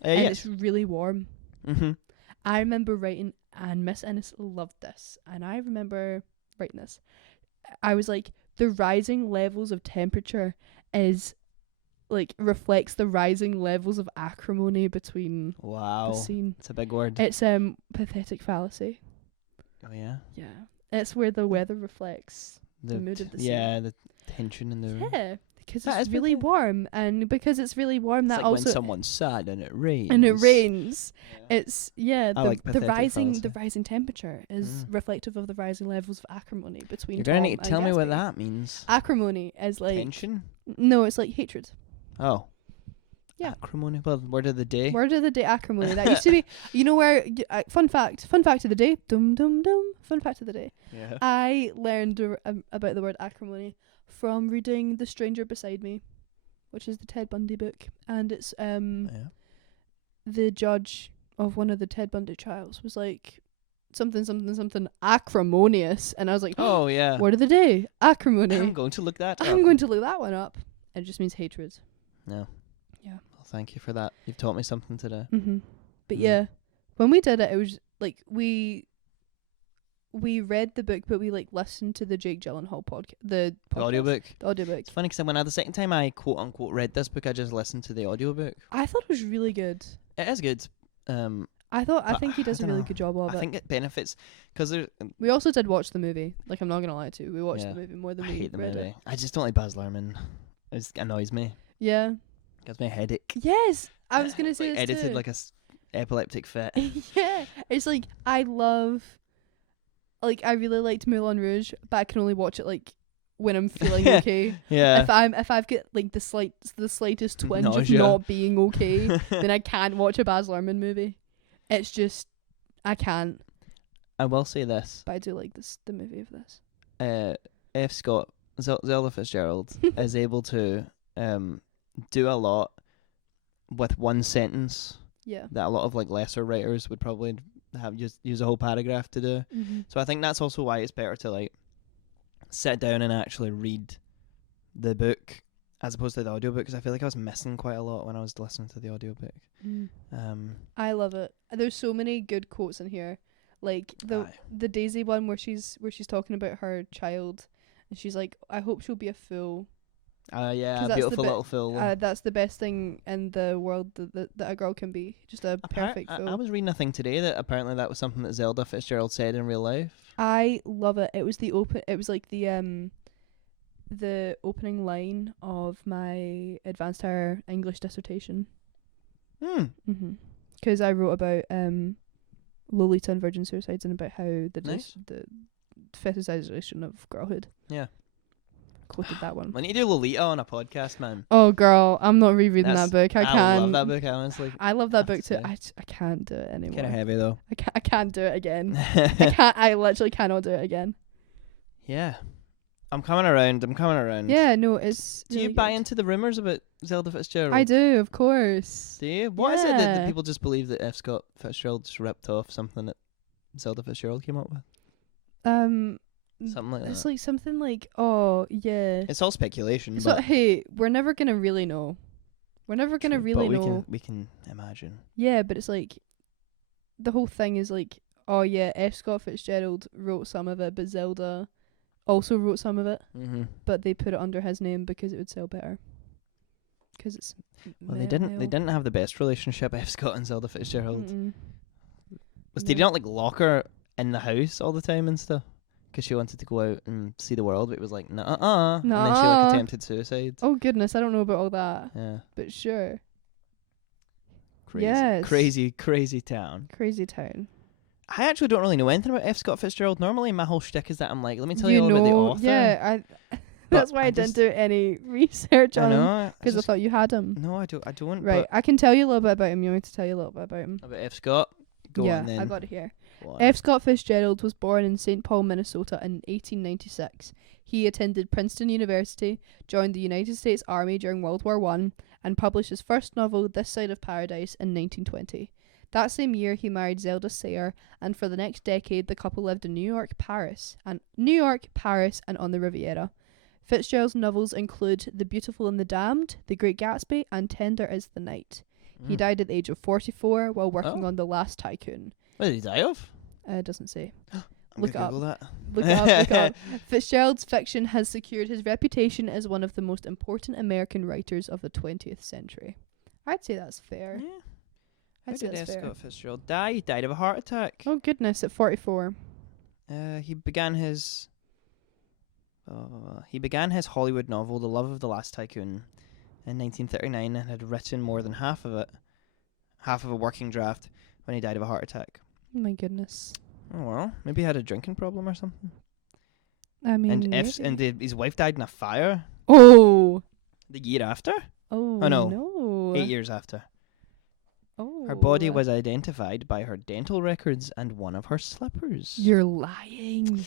and it's really warm. Mm-hmm. I remember writing, and Miss Ennis loved this, and I remember writing this. I was like, the rising levels of temperature reflects the rising levels of acrimony between the scene. It's a big word. It's pathetic fallacy. Oh yeah? Yeah. It's where the weather reflects the mood of the scene. Yeah, the tension in the room. Yeah, because it's really warm, and because it's really warm, it's that like also when someone's sad and it rains. Yeah. It's the rising temperature is reflective of the rising levels of acrimony between. You're gonna need to tell me what that means. Acrimony is like tension. No, it's like hatred. Oh. Yeah. Acrimony. Well, word of the day. Word of the day, acrimony. That used to be, where, fun fact of the day. Dum, dum, dum. Fun fact of the day. Yeah. I learned about the word acrimony from reading The Stranger Beside Me, which is the Ted Bundy book. And it's, the judge of one of the Ted Bundy trials was like, something, something, something acrimonious. And I was like, oh, yeah. Word of the day, acrimony. I'm going to look that up. I'm going to look that one up. It just means hatred. No. Yeah. Well, thank you for that. You've taught me something today. Mm-hmm. But yeah, when we did it, it was like we read the book, but we like listened to the Jake Gyllenhaal the audiobook. The audiobook. It's funny because when the second time I quote unquote read this book, I just listened to the audiobook. I thought it was really good. It is good. I think he does a really good job of it. I think it benefits because we also did watch the movie. Like, I'm not gonna lie to you, we watched the movie more than we hate the read movie. it. I just don't like Baz Luhrmann. It annoys me. Yeah. Gives me a headache. Yes, I was gonna say like this edited too. like a epileptic fit. Yeah, it's like I really liked Moulin Rouge, but I can only watch it like when I'm feeling okay. Yeah. If I've got like the slightest twinge Nausea. of not being okay, then I can't watch a Baz Luhrmann movie. It's just I can't. I will say this. But I do like the movie of this. F. Scott Zelda Fitzgerald is able to do a lot with one sentence Yeah. that a lot of like lesser writers would probably have use a whole paragraph to do. Mm-hmm. So I think that's also why it's better to like sit down and actually read the book as opposed to the audiobook, because I feel like I was missing quite a lot when I was listening to the audiobook. I love it. There's so many good quotes in here. Like the Daisy one where she's talking about her child and she's like, I hope she'll be a fool. Yeah, a beautiful little fool. That's the best thing in the world that a girl can be. Just a perfect fool. I was reading a thing today that apparently that was something that Zelda Fitzgerald said in real life. I love it. It was the opening line of my advanced higher English dissertation. Because I wrote about Lolita and virgin suicides and about how the fetishization of girlhood. Yeah. Quoted that one. I need to do Lolita on a podcast, man. Oh, girl, I'm not rereading that book. I love that book, honestly. I love that book too. I can't do it anymore. Kind of heavy though. I can't do it again. I literally cannot do it again. Yeah. I'm coming around. Yeah, no, it's. Do really you buy good. into the rumours about Zelda Fitzgerald? I do, of course. Do you? What is it that people just believe that F. Scott Fitzgerald just ripped off something that Zelda Fitzgerald came up with? Something like it's that. like something like, oh yeah. It's all speculation. So but hey, we're never gonna really know. We're never gonna true, really but know. We can imagine. Yeah, but it's like the whole thing is like, oh yeah, F. Scott Fitzgerald wrote some of it, but Zelda also wrote some of it. Mm-hmm. But they put it under his name because it would sell better. Because it's They didn't have the best relationship, F. Scott and Zelda Fitzgerald. Mm-mm. Did he not like lock her in the house all the time and stuff? Because she wanted to go out and see the world, but it was like, nah. And then she like attempted suicide. Oh goodness, I don't know about all that. Yeah. But sure. Crazy. Yes. Crazy town. Crazy town. I actually don't really know anything about F. Scott Fitzgerald. Normally my whole shtick is that I'm like, let me tell you all about the author. Yeah, that's why I didn't do any research on him. Because I thought you had him. No, I don't. Right, I can tell you a little bit about him. You want me to tell you a little bit about him? About F. Scott? Go on then. I got it here. F. Scott Fitzgerald was born in St. Paul, Minnesota in 1896. He attended Princeton University, joined the United States Army during World War I, and published his first novel, This Side of Paradise, in 1920. That same year, he married Zelda Sayre, and for the next decade, the couple lived in New York, Paris, and on the Riviera. Fitzgerald's novels include The Beautiful and the Damned, The Great Gatsby, and Tender is the Night. He died at the age of 44 while working on The Last Tycoon. What did he die of? Doesn't say. Look up. Look up. Fitzgerald's fiction has secured his reputation as one of the most important American writers of the 20th century. I'd say that's fair. Yeah. I'd say that's fair. Scott Fitzgerald die? He died of a heart attack. Oh goodness, at 44. He began his Hollywood novel, The Love of the Last Tycoon, in 1939, and had written more than half of a working draft when he died of a heart attack. Oh my goodness. Oh well, maybe he had a drinking problem or something. I mean, his wife died in a fire. Oh. The year after? Oh no. 8 years after. Oh. Her body was identified by her dental records and one of her slippers. You're lying.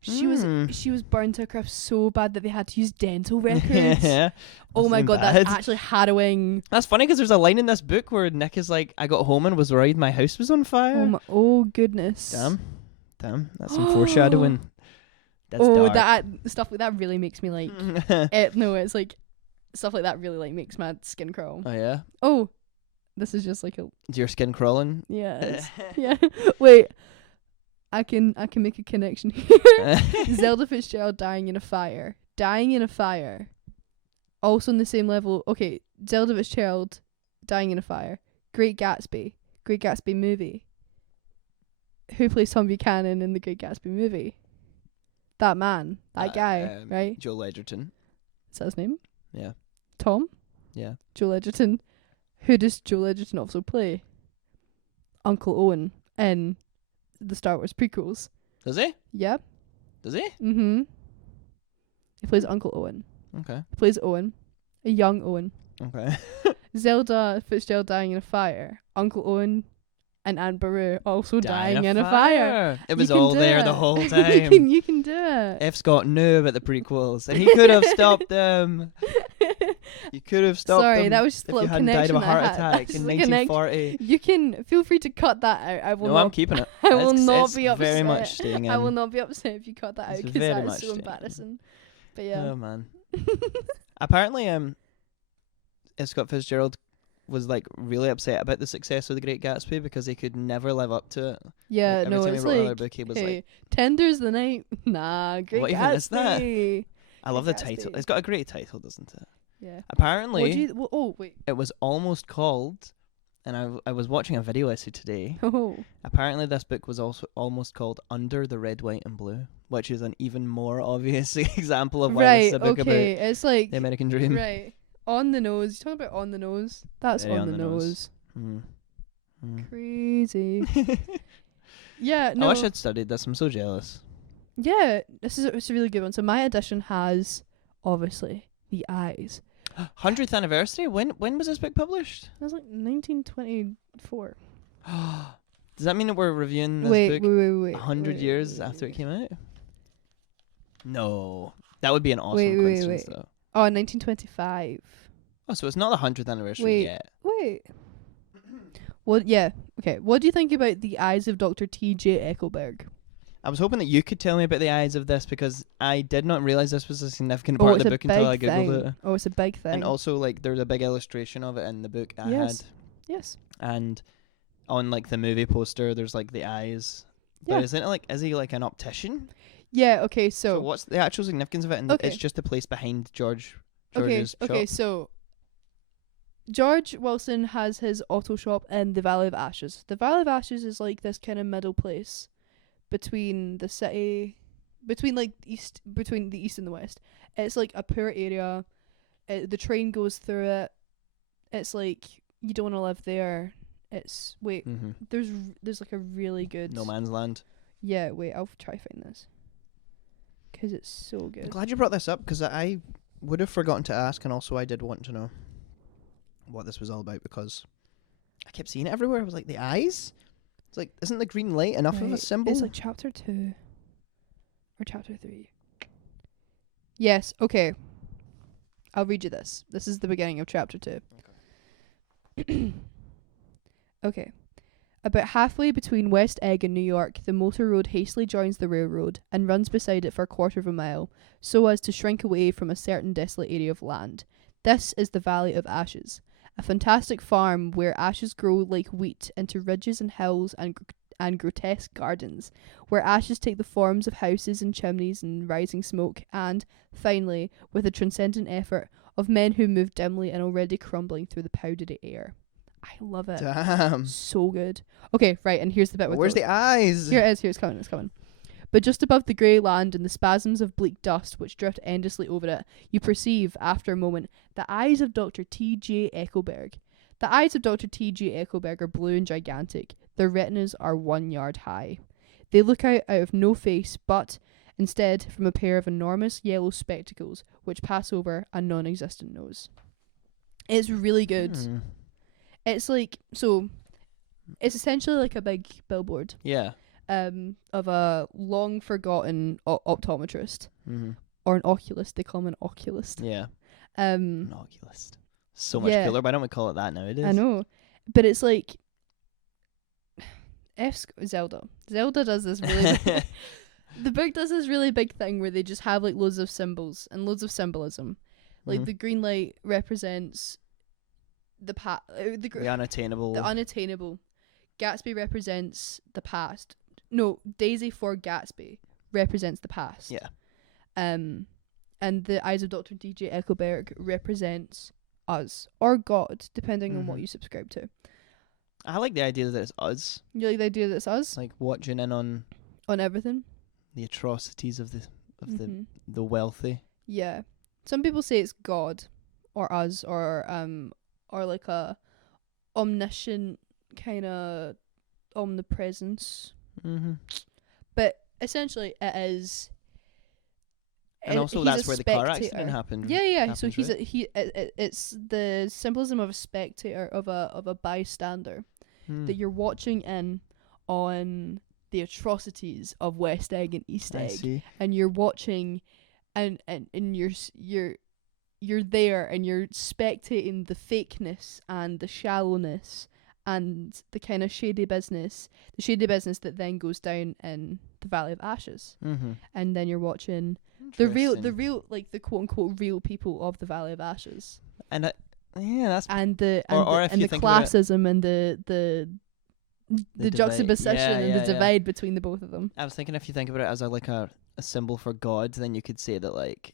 She was burned to a crisp so bad that they had to use dental records. Yeah. Oh my god, bad. that's actually harrowing. That's funny because there's a line in this book where Nick is like, I got home and was worried my house was on fire. Oh goodness. Damn. That's some foreshadowing. That's dark. That stuff like that really makes me like it's like stuff like that really like makes my skin crawl. Oh yeah? Oh. This is just like a... Is your skin crawling? Yeah. Yeah. Wait. I can make a connection here. Zelda Fitzgerald dying in a fire. Also on the same level. Okay, Zelda Fitzgerald dying in a fire. Great Gatsby movie. Who plays Tom Buchanan in the Great Gatsby movie? That man. That guy, right? Joel Edgerton. Is that his name? Yeah. Tom? Yeah. Joel Edgerton. Who does Joel Edgerton also play? Uncle Owen in the Star Wars prequels. Does he? Yeah. Does he? Mm-hmm. He plays Uncle Owen. Okay. He plays Owen. A young Owen. Okay. Zelda Fitzgerald dying in a fire. Uncle Owen and Aunt Beru also dying in a fire. It was You can all do there it. the whole you time. you can do it. F. Scott knew about the prequels, and he could have stopped them. You could have stopped them. Sorry, that was just a if you little hadn't died of a connection heart I had. attack That's in the connection. 1940. You can feel free to cut that out. I will No, not. I'm keeping it. I will not It's be upset. very much staying in. I will not be upset if you cut that out It's because very that much is so staying in. embarrassing. But yeah. Oh man. Apparently, F. Scott Fitzgerald was like really upset about the success of The Great Gatsby because he could never live up to it. Yeah, Like, every no, time it's he wrote another like, book, he was hey, like, Tender's the night. Nah, Great What even Gatsby. is that? I love the Gatsby. title. It's got a great title, doesn't it? Yeah. Apparently, What do you, oh, wait. it was almost called, and I was watching a video essay today. Oh. Apparently, this book was also almost called Under the Red, White, and Blue, which is an even more obvious example of why this is Right, a book okay. about It's like, the American dream. right. On the nose. You talking about on the nose? That's Very on the nose. Mm. Mm. Crazy. Yeah, no. I wish I'd studied this. I'm so jealous. Yeah, it's a really good one. So my edition has, obviously, the eyes. 100th anniversary? When was this book published? That was like 1924. Does that mean that we're reviewing this Wait, book wait. 100 years after it came out? No. That would be an awesome Wait, coincidence, though. Oh, 1925. Oh, so it's not the 100th anniversary Wait. yet. Wait. Well, yeah. Okay. What do you think about the eyes of Dr. T.J. Eckelberg? I was hoping that you could tell me about the eyes of this because I did not realise this was a significant part of it's the a book until I big googled thing. it. Oh, it's a big thing. And also, like, there's a big illustration of it in the book I Yes. had. Yes. And on, like, the movie poster, there's, like, the eyes. Yeah. But isn't it, like, is he, like, an optician? Yeah. Okay. So So. what's the actual significance of it? And Okay. it's just a place behind George's Okay. shop. So. George Wilson has his auto shop in the Valley of Ashes. The Valley of Ashes is like this kind of middle place between the city, between the east and the west. It's like a poor area. The train goes through it. It's like you don't want to live there. It's there's like a really good No Man's Land. Yeah, wait, I'll try to find this because it's so good. I'm glad you brought this up because I would have forgotten to ask, and also I did want to know what this was all about because I kept seeing it everywhere. I was like, the eyes? It's like, isn't the green light enough of a Right, symbol? It's like chapter 2 or chapter 3. Yes, okay. I'll read you this. This is the beginning of chapter 2. Okay. About halfway between West Egg and New York, the motor road hastily joins the railroad and runs beside it for a quarter of a mile, so as to shrink away from a certain desolate area of land. This is the Valley of Ashes, a fantastic farm where ashes grow like wheat into ridges and hills and grotesque gardens, where ashes take the forms of houses and chimneys and rising smoke, and, finally, with a transcendent effort, of men who move dimly and already crumbling through the powdery air. I love it. Damn. So good. Okay, right, and here's the bit with Where's the eyes? Here it is, it's coming. But just above the grey land and the spasms of bleak dust which drift endlessly over it, you perceive, after a moment, the eyes of Dr. T.J. Eckelberg. The eyes of Dr. T.J. Eckelberg are blue and gigantic. Their retinas are 1 yard high. They look out of no face, but, instead, from a pair of enormous yellow spectacles which pass over a non-existent nose. It's really good. It's like, so, it's essentially like a big billboard. Yeah. Of a long forgotten optometrist or an oculist. They call him an oculist. Yeah. An oculist. So much yeah. cooler. Why don't we call it that nowadays? I know, but it's like Zelda. Zelda does this really. The book does this really big thing where they just have like loads of symbols and loads of symbolism. Like the green light represents the the unattainable. The unattainable. Gatsby represents the past. No, Daisy for Gatsby represents the past. Yeah. And the eyes of Dr. T.J. Eckelberg represents us or God, depending on what you subscribe to. I like the idea that it's us. You like the idea that it's us? Like watching in on everything. The atrocities of the wealthy. Yeah. Some people say it's God or us or like a omniscient kind of omnipresence. Mm-hmm. But essentially, it is. And also, he's that's a where the car spectator. accident happened. Yeah. So happens, he's right? it's the symbolism of a spectator, of a bystander that you're watching in on the atrocities of West Egg and East I Egg, see. and you're watching, and you're there and you're spectating the fakeness and the shallowness and the kind of shady business that then goes down in the Valley of Ashes. Mm-hmm. And then you're watching the real, like the quote unquote real people of the Valley of Ashes. And that's And the think about it- classism and the divide. juxtaposition Yeah, and yeah, the yeah. divide between the both of them. I was thinking if you think about it as a symbol for God, then you could say that like,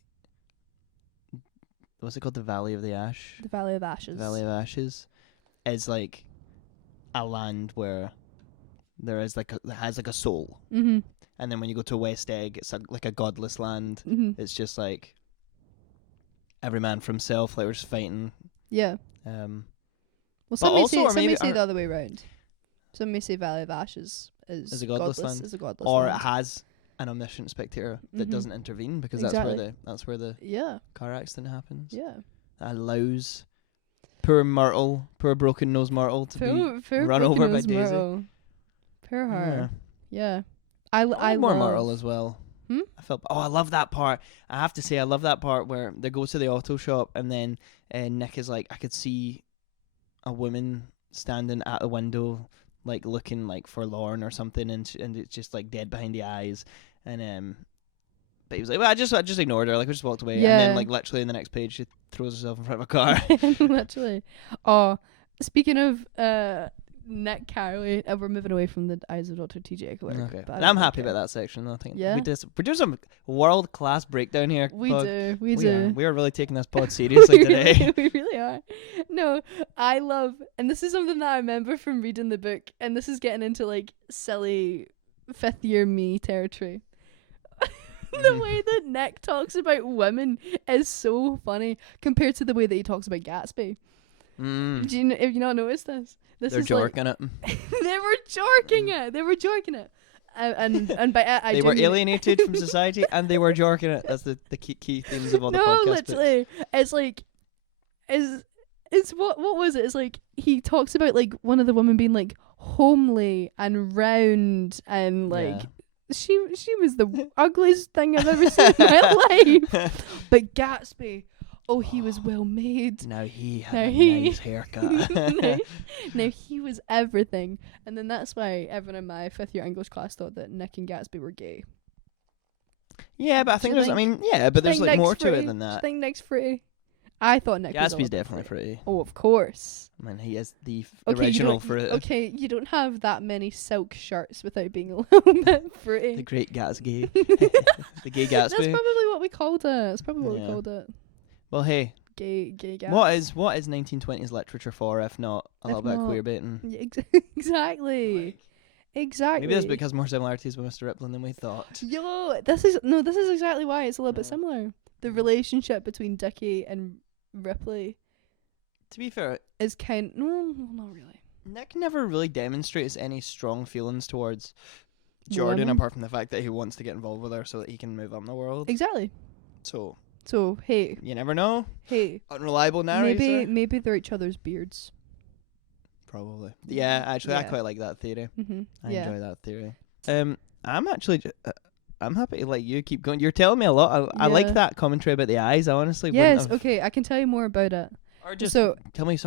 what's it called? The Valley of the Ash. The Valley of Ashes. The Valley of Ashes is like a land where there is that has like a soul. Mm-hmm. And then when you go to West Egg, it's like a godless land. Mm-hmm. It's just like every man for himself. Like we're just fighting. Yeah. Um, Well, some may also, or say maybe- the other way around. Some may say Valley of Ashes is a godless land. Is a godless or land. it has an omniscient spectator that Mhm. doesn't intervene because Exactly. that's where the Yeah. car accident happens. Yeah. That allows poor broken nose Myrtle to be run over by Daisy. Myrtle. Poor her. Yeah. I like more love Myrtle as well. Hmm? I love that part. I have to say, I love that part where they go to the auto shop and then Nick is like, I could see a woman standing at the window, like looking like forlorn or something, and it's just like dead behind the eyes, and but he was like, well, I just ignored her, like I just walked away, and Yeah. then like literally in the next page she throws herself in front of a car. Literally. Oh, speaking of Nick Carley, we're moving away from the Eyes of Dr. T.J. Clark. Okay, but I and don't I'm really happy care. about that section. I think Yeah? we do some world class breakdown here. We Pog. do. We We do. are really taking this pod seriously today. We really are. No, I love, and this is something that I remember from reading the book, and this is getting into like silly 5th year me territory. The way that Nick talks about women is so funny compared to the way that he talks about Gatsby. Mm. Have you not noticed this? This They're is like, jorking it. they were jorking it. They were jorking it. And by it, I They were genuinely- alienated from society and they were jorking it. That's the key themes of all the No, podcasts. literally. It's like, it's what was it? It's like he talks about like one of the women being like homely and round and like she was the ugliest thing I've ever seen in my life. But Gatsby, oh, he was well made. Now he had Now a he- nice haircut. Now he was everything, and then that's why everyone in my 5th year English class thought that Nick and Gatsby were gay. Yeah, but I think Do you there's. I think- mean, yeah, but there's Think like Nick's more to pretty? it than Do you that. think Nick's pretty? I thought Nick was a Gatsby's little definitely pretty. Oh, of course. I mean, he is the Okay, original you for don't, it. okay, you don't have that many silk shirts without being a little bit pretty. The great Gatsby. The gay That's Gatsby. probably what we called it. That's probably what we Yeah. called it. Well, hey, Gay Gatsby. what is 1920s literature for if not a little bit of not- queer baiting? Yeah, exactly. Exactly. Maybe this book has more similarities with Mr. Ripley than we thought. Yo, this is exactly why it's a little bit Yeah. similar. The relationship between Dickie and Ripley To be fair, is no, not really. Nick never really demonstrates any strong feelings towards Jordan, Women. apart from the fact that he wants to get involved with her so that he can move up in the world. Exactly. So, So hey, you never know. hey, Unreliable narrator. maybe they're each other's beards. Probably. Yeah, actually, I Yeah. quite like that theory. Mm-hmm. I Yeah. enjoy that theory. I'm actually... I'm happy to let you keep going. You're telling me a lot. I like Yeah. that commentary about the eyes. I honestly wouldn't Yes. have... Okay, I can tell you more about it. Or just So tell me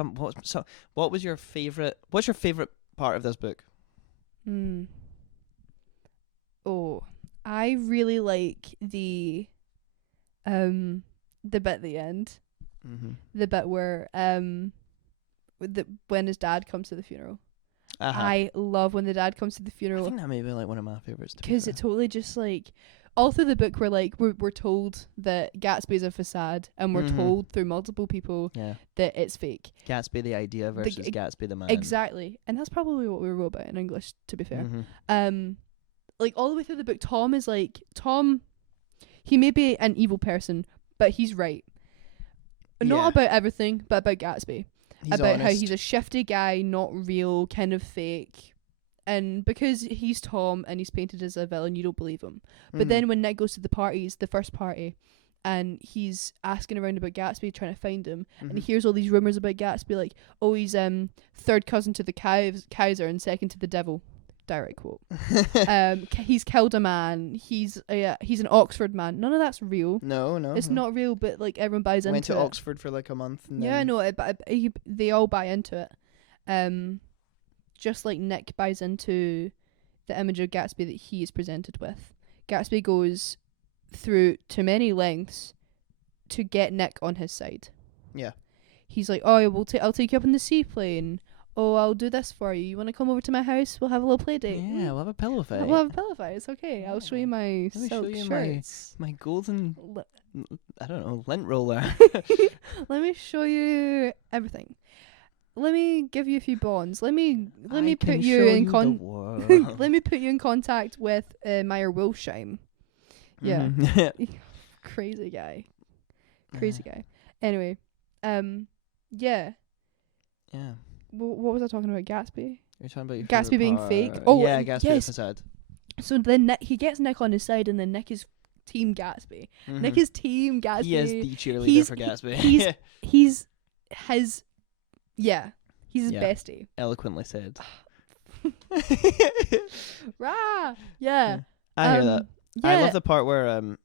what was your favorite... What's your favorite part of this book? Oh, I really like the bit at the end, Mm-hmm. the bit where when his dad comes to the funeral. I love when the dad comes to the I funeral think that may be like one of my favorites. because it totally just like all through the book we're told that Gatsby's a facade, and we're Mhm. told through multiple people Yeah. that it's fake. Gatsby the idea versus g- Gatsby the man. Exactly, and that's probably what we wrote about in English. To be fair. Mhm. Like all the way through the book, Tom, he may be an evil person, but he's right. Yeah. Not about everything, but about Gatsby. He's about how honest. he's a shifty guy, not real, kind of fake. And because he's Tom and he's painted as a villain, you don't believe him. But then when Nick goes to the parties, the first party, and he's asking around about Gatsby, trying to find him, and he hears all these rumours about Gatsby, like, oh, he's third cousin to the Kaiser and second to the devil. Direct quote. He's killed a man. He's an Oxford man. None of that's real. No, It's not real, but like everyone buys Went into to it. Oxford for like a month. And Yeah, then no, they all buy into it. Just like Nick buys into the image of Gatsby that he is presented with. Gatsby goes through to many lengths to get Nick on his side. Yeah. He's like, oh, I'll take you up in the seaplane. Oh, I'll do this for you. You want to come over to my house? We'll have a little play date. Yeah, we'll have a pillow fight. We'll have a pillow fight. It's okay. I'll show you my Let me show silk you shirts. my golden, I don't know, lint roller. Let me show you everything. Let me give you a few bonds. Let me put you in let me put you in contact with Meyer Wilsheim. Yeah. Crazy guy. Crazy guy. Anyway, yeah. Yeah. What was I talking about? Gatsby? You're talking about your Gatsby favorite being part. fake? Oh, yeah, Gatsby yes. facade. So then he gets Nick on his side, and then Nick is Team Gatsby. Nick is Team Gatsby. He is the cheerleader for Gatsby. He's his Yeah. bestie. Eloquently said. Rah! Yeah. I hear that. Yeah. I love the part where and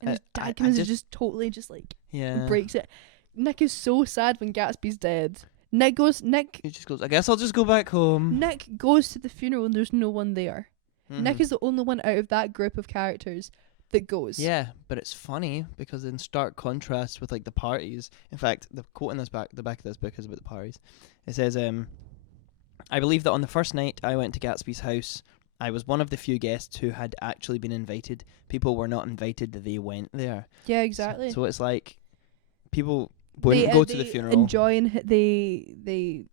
his I dad comes and just- just totally just like yeah. breaks it. Nick is so sad when Gatsby's dead. Nick He just goes, I guess I'll just go back home. Nick goes to the funeral and there's no one there. Mhm. Nick is the only one out of that group of characters that goes. Yeah, but it's funny because in stark contrast with like the parties. In fact, the quote in the back of this book is about the parties. It says, I believe that on the first night I went to Gatsby's house, I was one of the few guests who had actually been invited. People were not invited, they went there. Yeah, exactly. So it's like people wouldn't go to the funeral. They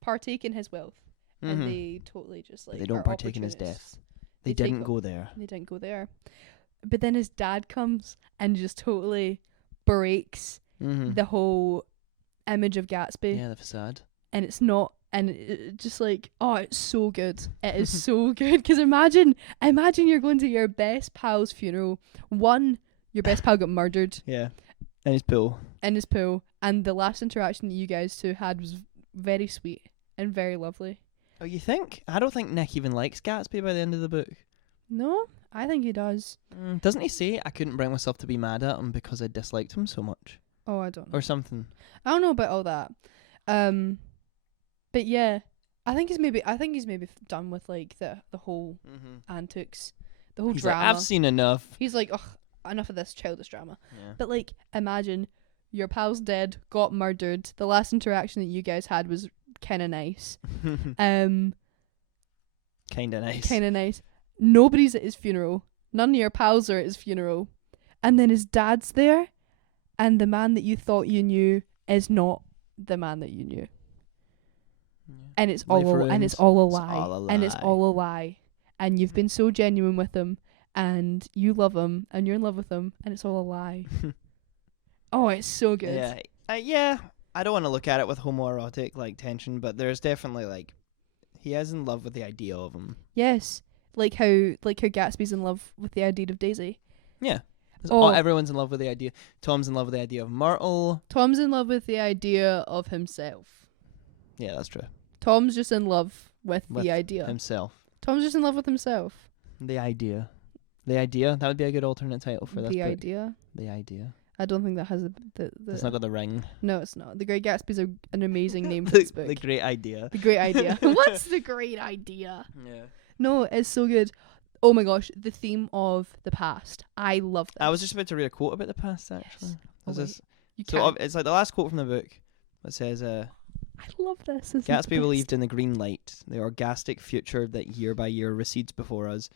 partake in his wealth. And they totally just like They don't are partake in his opportunists. death. They take didn't what- go there. They didn't go there. But then his dad comes and just totally breaks the whole image of Gatsby. Yeah, the facade. And it's not, and it just like, oh, it's so good. It is so good. Because imagine you're going to your best pal's funeral. One, your best pal got murdered Yeah. And his pool. in his pool. And the last interaction that you guys two had was very sweet and very lovely. Oh, you think? I don't think Nick even likes Gatsby by the end of the book. No, I think he does. Doesn't he say, I couldn't bring myself to be mad at him because I disliked him so much? Oh, I don't know. Or something. I don't know about all that. But yeah, I think he's maybe done with like the whole antics, the whole He's like, drama. I've seen enough. He's like, ugh, enough of this childish drama. Yeah. But like, imagine your pal's dead, got murdered. The last interaction that you guys had was kind of nice. Kinda nice. Kind of nice. Nobody's at his funeral. None of your pals are at his funeral. And then his dad's there, and the man that you thought you knew is not the man that you knew. And it's all a lie. And it's all a lie. And you've been so genuine with him, and you love him, and you're in love with him, and it's all a lie. Oh, it's so good. Yeah. Yeah. I don't want to look at it with homoerotic like tension, but there's definitely like he is in love with the idea of him. Yes, like how Gatsby's in love with the idea of Daisy. Yeah. Oh. Everyone's in love with the idea. Tom's in love with the idea of Myrtle. Tom's in love with the idea of himself. Yeah, that's true. Tom's just in love with the idea. Himself. Tom's just in love with himself. The idea. The idea. That would be a good alternate title for this The book. idea. The idea. I don't think that has the It's not got the ring. No, it's not. The Great Gatsby's an amazing name for this book. The great idea. The Great Idea. What's the Great Idea? Yeah. No, it's so good. Oh my gosh, the theme of the past. I love this. I was just about to read a quote about the past, actually. Yes. Was Okay. this- You So can't. it's like the last quote from the book. It says, I love this. This is the Gatsby best. believed in the green light, the orgastic future that year by year recedes before us.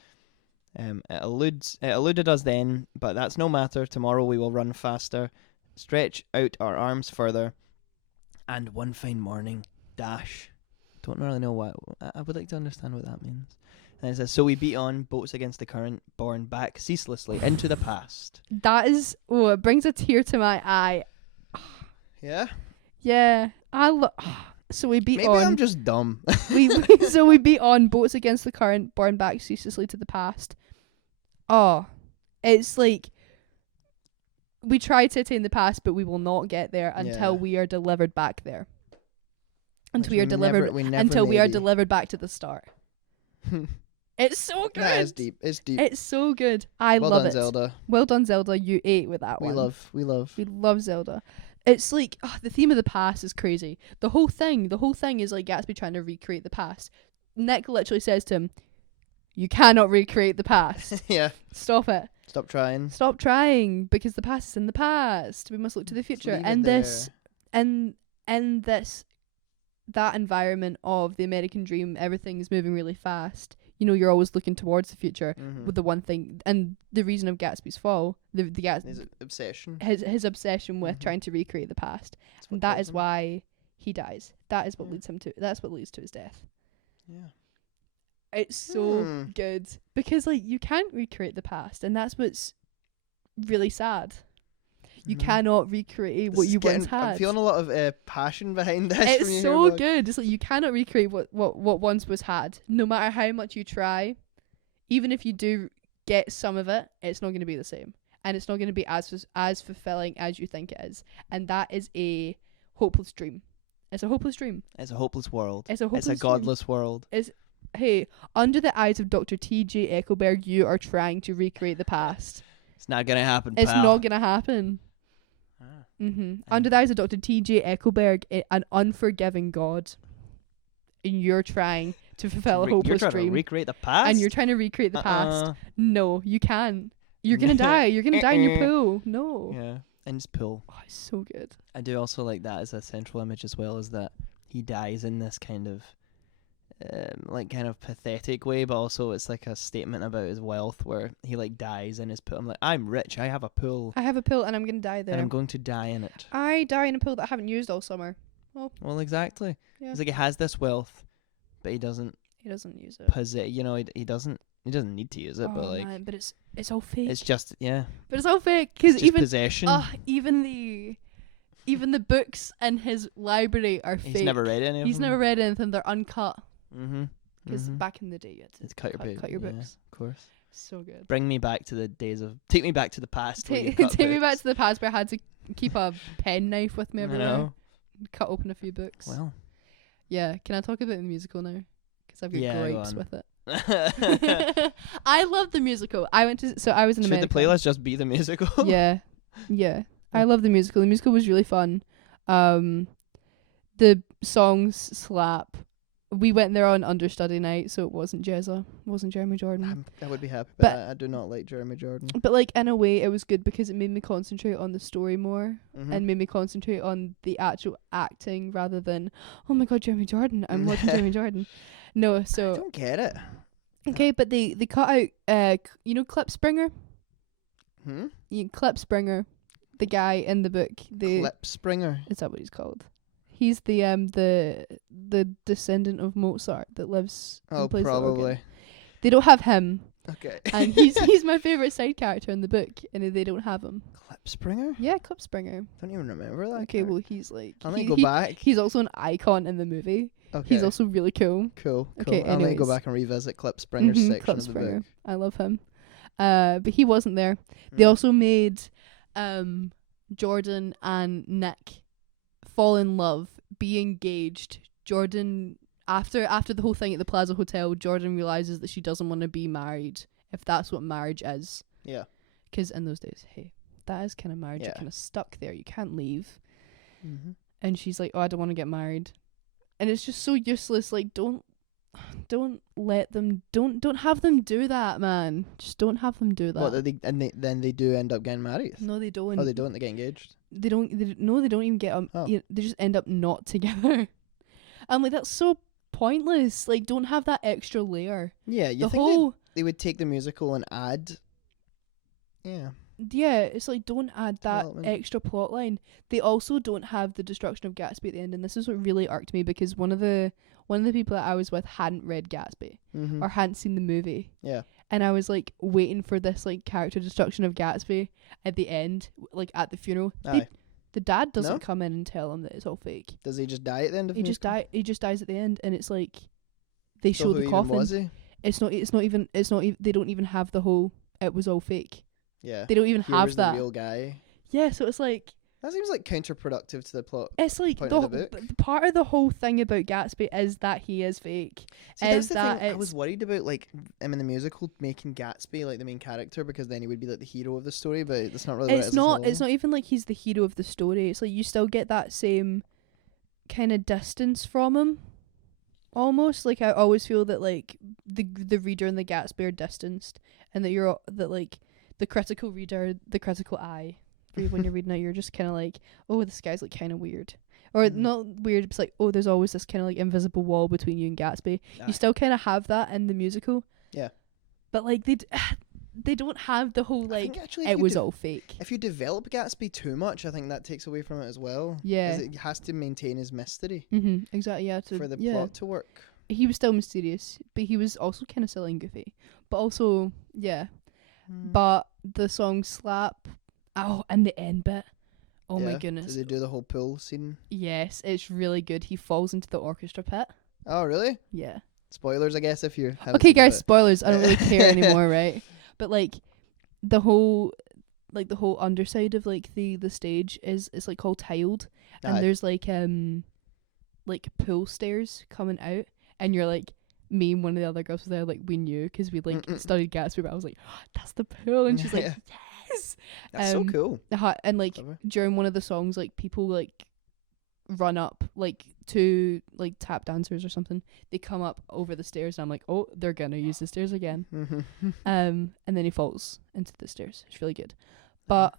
It eluded us then, but that's no matter. Tomorrow we will run faster, stretch out our arms further, and one fine morning, dash. Don't really know what. I would like to understand what that means. And it says, so we beat on, boats against the current, borne back ceaselessly into the past. That is, it brings a tear to my eye. Yeah? Yeah, so we beat Maybe on. I'm just dumb. we beat on boats against the current, borne back ceaselessly to the past. Oh, it's like we try to attain the past, but we will not get there until we are delivered back there. Until we are delivered. Until we are delivered back to the start. It's so good. That is deep. It's deep. It's so good. I well love done, it. Zelda. Well done, Zelda. You ate with that We one. love. We love Zelda. It's like the theme of the past is crazy. The whole thing is like Gatsby trying to recreate the past. Nick literally says to him, "You cannot recreate the past. Yeah. Stop it. Stop trying. Stop trying, because the past is in the past. We must look to the future." And this, that environment of the American dream, everything is moving really fast. You know, you're always looking towards the future with the one thing, and the reason of Gatsby's fall, his obsession, his obsession with trying to recreate the past, and that is why he dies. That is what leads him to. That's what leads to his death. Yeah, it's so good because like you can't recreate the past, and that's what's really sad. You cannot recreate what you once had. I'm feeling a lot of passion behind this. It's so good. It's like you cannot recreate what once was had. No matter how much you try, even if you do get some of it, it's not going to be the same, and it's not going to be as fulfilling as you think it is. And that is a hopeless dream. It's a hopeless dream. It's a hopeless world. It's a godless world. Hey, under the eyes of Dr. T.J. Eichelberg, you are trying to recreate the past. It's not gonna happen. It's pal. not gonna happen. Under the eyes of Dr. T.J. Eichelberg, an unforgiving God, and you're trying to fulfill a hopeless you're trying dream. To recreate the past, and you're trying to recreate the past. No, you can't. You're gonna die. You're gonna die in your pool. No. Yeah, in his pool. Oh, it's so good. I do also like that as a central image as well, as that he dies in this kind of pathetic way, but also it's like a statement about his wealth, where he like dies in his pool. I'm like, I'm rich, I have a pool, and I'm gonna die there, and I'm going to die in it. I die in a pool that I haven't used all summer. Well, exactly. Yeah. It's like he has this wealth, but he doesn't use it. He doesn't need to use it, but like, man, but it's all fake. It's just but it's all fake, because even possession. Even the books in his library are fake. He's never read any of them. He's never read anything. They're uncut. Because back in the day, you had to cut your books. Of course. So good. Take me back to the past. Take me back to the past where I had to keep a pen knife with me everywhere. I know. Cut open a few books. Well. Yeah. Can I talk about the musical now? Because I've got gripes with it. I love the musical. I was in America. Should the playlist just be the musical? Yeah. I love the musical. The musical was really fun. The songs slap. We went there on understudy night, so it wasn't Jeremy Jordan. I would be happy, but I do not like Jeremy Jordan. But like in a way, it was good because it made me concentrate on the story more, and made me concentrate on the actual acting rather than, oh my god, Jeremy Jordan, I'm watching Jeremy Jordan. No, so I don't get it. Okay, but they cut out Clip Springer. Clip Springer, the guy in the book. Clip Springer. Is that what he's called? He's the descendant of Mozart that lives. Oh, probably. They don't have him. Okay. And he's my favorite side character in the book, and they don't have him. Clip Springer? Yeah, Clip Springer. Don't even remember that. Okay, well he's like. I'll go back. He's also an icon in the movie. Okay. He's also really cool. Cool. Okay, I'll need to go back and revisit Clip Springer's section Clip of the Springer. book. I love him. But he wasn't there. They also made Jordan and Nick fall in love, be engaged. Jordan, after the whole thing at the Plaza Hotel, Jordan realizes that she doesn't want to be married, if that's what marriage is. Yeah. Because in those days, hey, that is kind of marriage. Yeah. You're kind of stuck there. You can't leave. And she's like, oh, I don't want to get married. And it's just so useless. Like, don't let them, don't have them do that, man. Just don't have them do that. What, then they do end up getting married? No, they don't. Oh, they don't? They get engaged? They don't even get they just end up not together. I'm like, that's so pointless. Like, don't have that extra layer. Yeah, you think they would take the musical and add. Yeah, it's like, don't add that extra plot line. They also don't have the destruction of Gatsby at the end, and this is what really irked me, because one of the people that I was with hadn't read Gatsby or hadn't seen the movie. Yeah. And I was like waiting for this like character destruction of Gatsby at the end, like at the funeral. The dad doesn't No? come in and tell him that it's all fake. Does he just die at the end of He the just musical? He just dies at the end, and it's like they So show who the even coffin. was he? It's not even. They don't even have the whole. It was all fake. Yeah. They don't even Here have was that. the real guy. Yeah, so it's like. That seems like counterproductive to the plot. It's like Point the, of the book. part of the whole thing about Gatsby is that he is fake. See, that's Is the that thing. I it's- was worried about like him in the musical making Gatsby like the main character because then he would be like the hero of the story, but that's not really what it It's is not. at all. It's not even like he's the hero of the story. It's like you still get that same kind of distance from him. Almost like I always feel that like the reader and the Gatsby are distanced, and that that like the critical reader, the critical eye, when you're reading it, you're just kind of like, oh, this guy's like kind of weird, or not weird. It's like, oh, there's always this kind of like invisible wall between you and Gatsby. Aye. You still kind of have that in the musical. Yeah. But like they don't have the whole I like think actually it was all fake. if you develop Gatsby too much, I think that takes away from it as well. Yeah. 'Cause it has to maintain his mystery Exactly. Yeah. for the plot to work. He was still mysterious, but he was also kind of silly and goofy. But also, yeah. But the song slap. Oh, and the end bit. Oh my Yeah. goodness. Did they do the whole pool scene? Yes, it's really good. He falls into the orchestra pit. Oh, really? Yeah. Spoilers, I guess, if you haven't Okay, seen guys, it. spoilers. I don't really care anymore, right? But like the whole underside of like the stage is like all tiled, and Aye. there's like pool stairs coming out, and you're like, me and one of the other girls was there, like we knew because we like studied Gatsby, but I was like, oh, that's the pool, and she's like, Yeah. yes. That's so cool. And like Clever. during one of the songs, like people like run up like to like tap dancers or something. They come up over the stairs, and I'm like, oh, they're gonna use the stairs again. And then he falls into the stairs. It's really good, but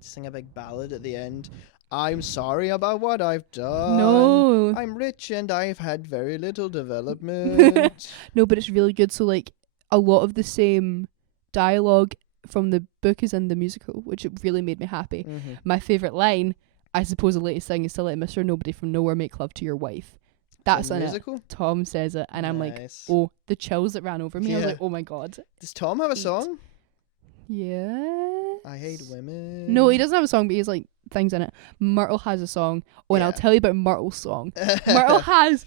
Sing a big ballad at the end. I'm sorry about what I've done. no, I'm rich and I've had very little development. no, but it's really good. So like a lot of the same dialogue from the book is in the musical, which it really made me happy. My favourite line, I suppose the latest thing is to let Mr. Nobody from Nowhere make love to your wife. That's in it. musical. Tom says it, and I'm like, Nice. oh, the chills that ran over me. I was Yeah. like, oh my god. Does Tom have a Eat. song? Yeah. I hate women. No, he doesn't have a song, but he's like things in it. Myrtle has a song. Oh, and I'll Yeah. tell you about Myrtle's song. Myrtle has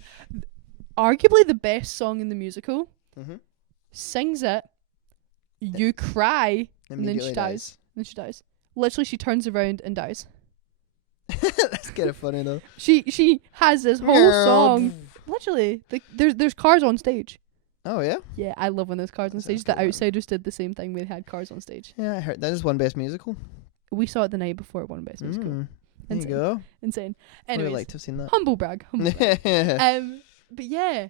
arguably the best song in the musical. Mhm. Sings it. You cry, and then Immediately she dies. And then she dies. Literally, she turns around and dies. That's kind of funny though. She has this whole song. Literally, like there's cars on stage. Oh yeah. Yeah, I love when there's cars on That stage. sounds The cool, man. Outsiders did the same thing. We had cars on stage. Yeah, I heard that is one best musical. We saw it the night before it won Best Musical. There you Insane. go. Insane. I would Anyways, like to have seen that. humble brag. Humble brag. But yeah,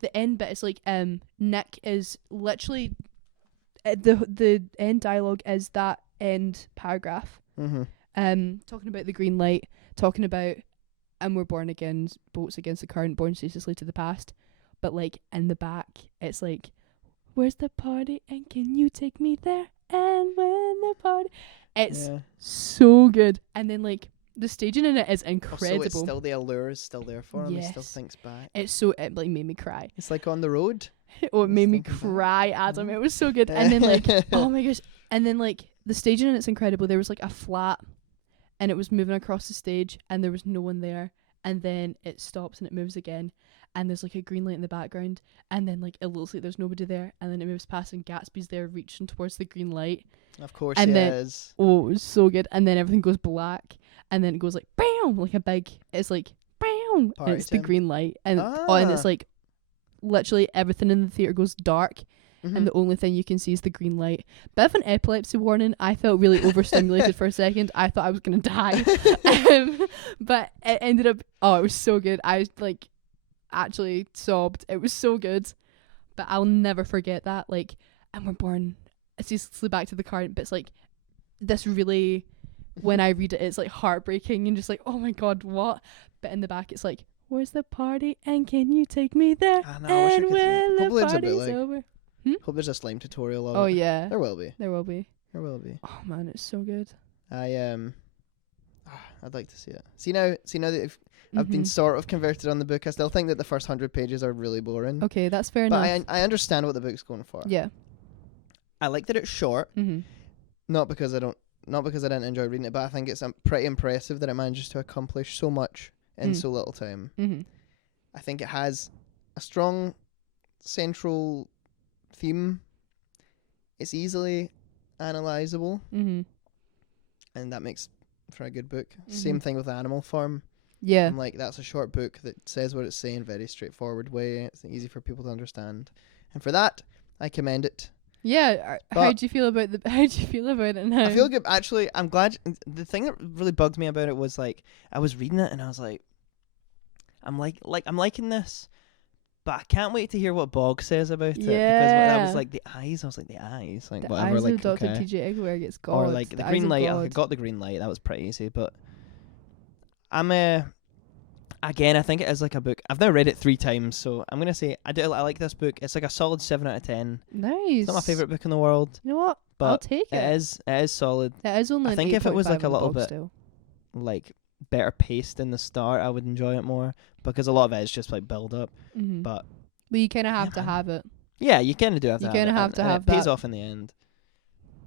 the end bit is like Nick is literally the end dialogue is that end paragraph. Talking about the green light, talking about and we're born again, boats against the current, born ceaselessly to the past. But like in the back, it's like, where's the party and can you take me there? And when the party, it's so good. And then like the staging in it is incredible. So it's still the allure is still there for him. He still Yes. thinks back. It like made me cry. It's like On the Road. Oh, it made me thinking back. cry, Adam. It was so good. And then like, oh my gosh. And then like the staging in it's incredible. There was like a flat and it was moving across the stage and there was no one there. And then it stops and it moves again. And there's like a green light in the background. And then like it looks like there's nobody there. And then it moves past and Gatsby's there reaching towards the green light. Of course And he then- is. Oh, it was so good. And then everything goes black. And then it goes like, bam! Like a big, it's like, bam! Party And it's the time. green light. And and it's like, literally everything in the theatre goes dark. And the only thing you can see is the green light. Bit of an epilepsy warning. I felt really overstimulated for a second. I thought I was going to die. But it ended up, oh, it was so good. I like actually sobbed. It was so good. But I'll never forget that. Like, and we're born, ceaselessly back to the current, but it's like, this really, when I read it, it's like heartbreaking and just like, oh my God, what? But in the back, it's like, where's the party and can you take me there? I know, I wish I And could see it. when the Hopefully it's a bit party's like- over. Hope there's a slime tutorial of Oh it. yeah, There will be. there will be. There will be. Oh man, it's so good. I'd like to see it. See now that I've been sort of converted on the book. I still think that the first 100 pages are really boring. Okay, that's fair But enough. I understand what the book's going for. Yeah. I like that it's short, Mm-hmm. not because I don't not because I didn't enjoy reading it, but I think it's pretty impressive that it manages to accomplish so much in so little time. Mm-hmm. I think it has a strong central theme. It's easily analysable, Mm-hmm. and that makes for a good book. Mm-hmm. Same thing with Animal Farm. Yeah. And like that's a short book that says what it's saying, very straightforward way. It's easy for people to understand, and for that I commend it. Yeah. How do you feel about it now? I feel good. Actually, I'm glad. The thing that really bugged me about it was like I was reading it and I was like, I'm liking this, but I can't wait to hear what Bog says about it, because that was like the eyes. I was like the eyes, like the whatever, eyes like of Dr. okay. T.J. Eggleston gets God. Or like the eyes green of light. I God. got the green light. That was pretty easy, but I'm again, I think it is like a book. I've now read it 3 times, so I'm gonna say I like this book. It's like a solid 7 out of 10. Nice. It's not my favorite book in the world, You know what? but I'll take it. it is solid. It is only. I an think if it was, 8.5 like, a on the little Bog bit scale. Like better paced in the start, I would enjoy it more, because a lot of it is just like build up. Mm-hmm. But you kind of have yeah, to man. have it. yeah, you kind of do have to. You kinda have it, to and have it pays that. off in the end.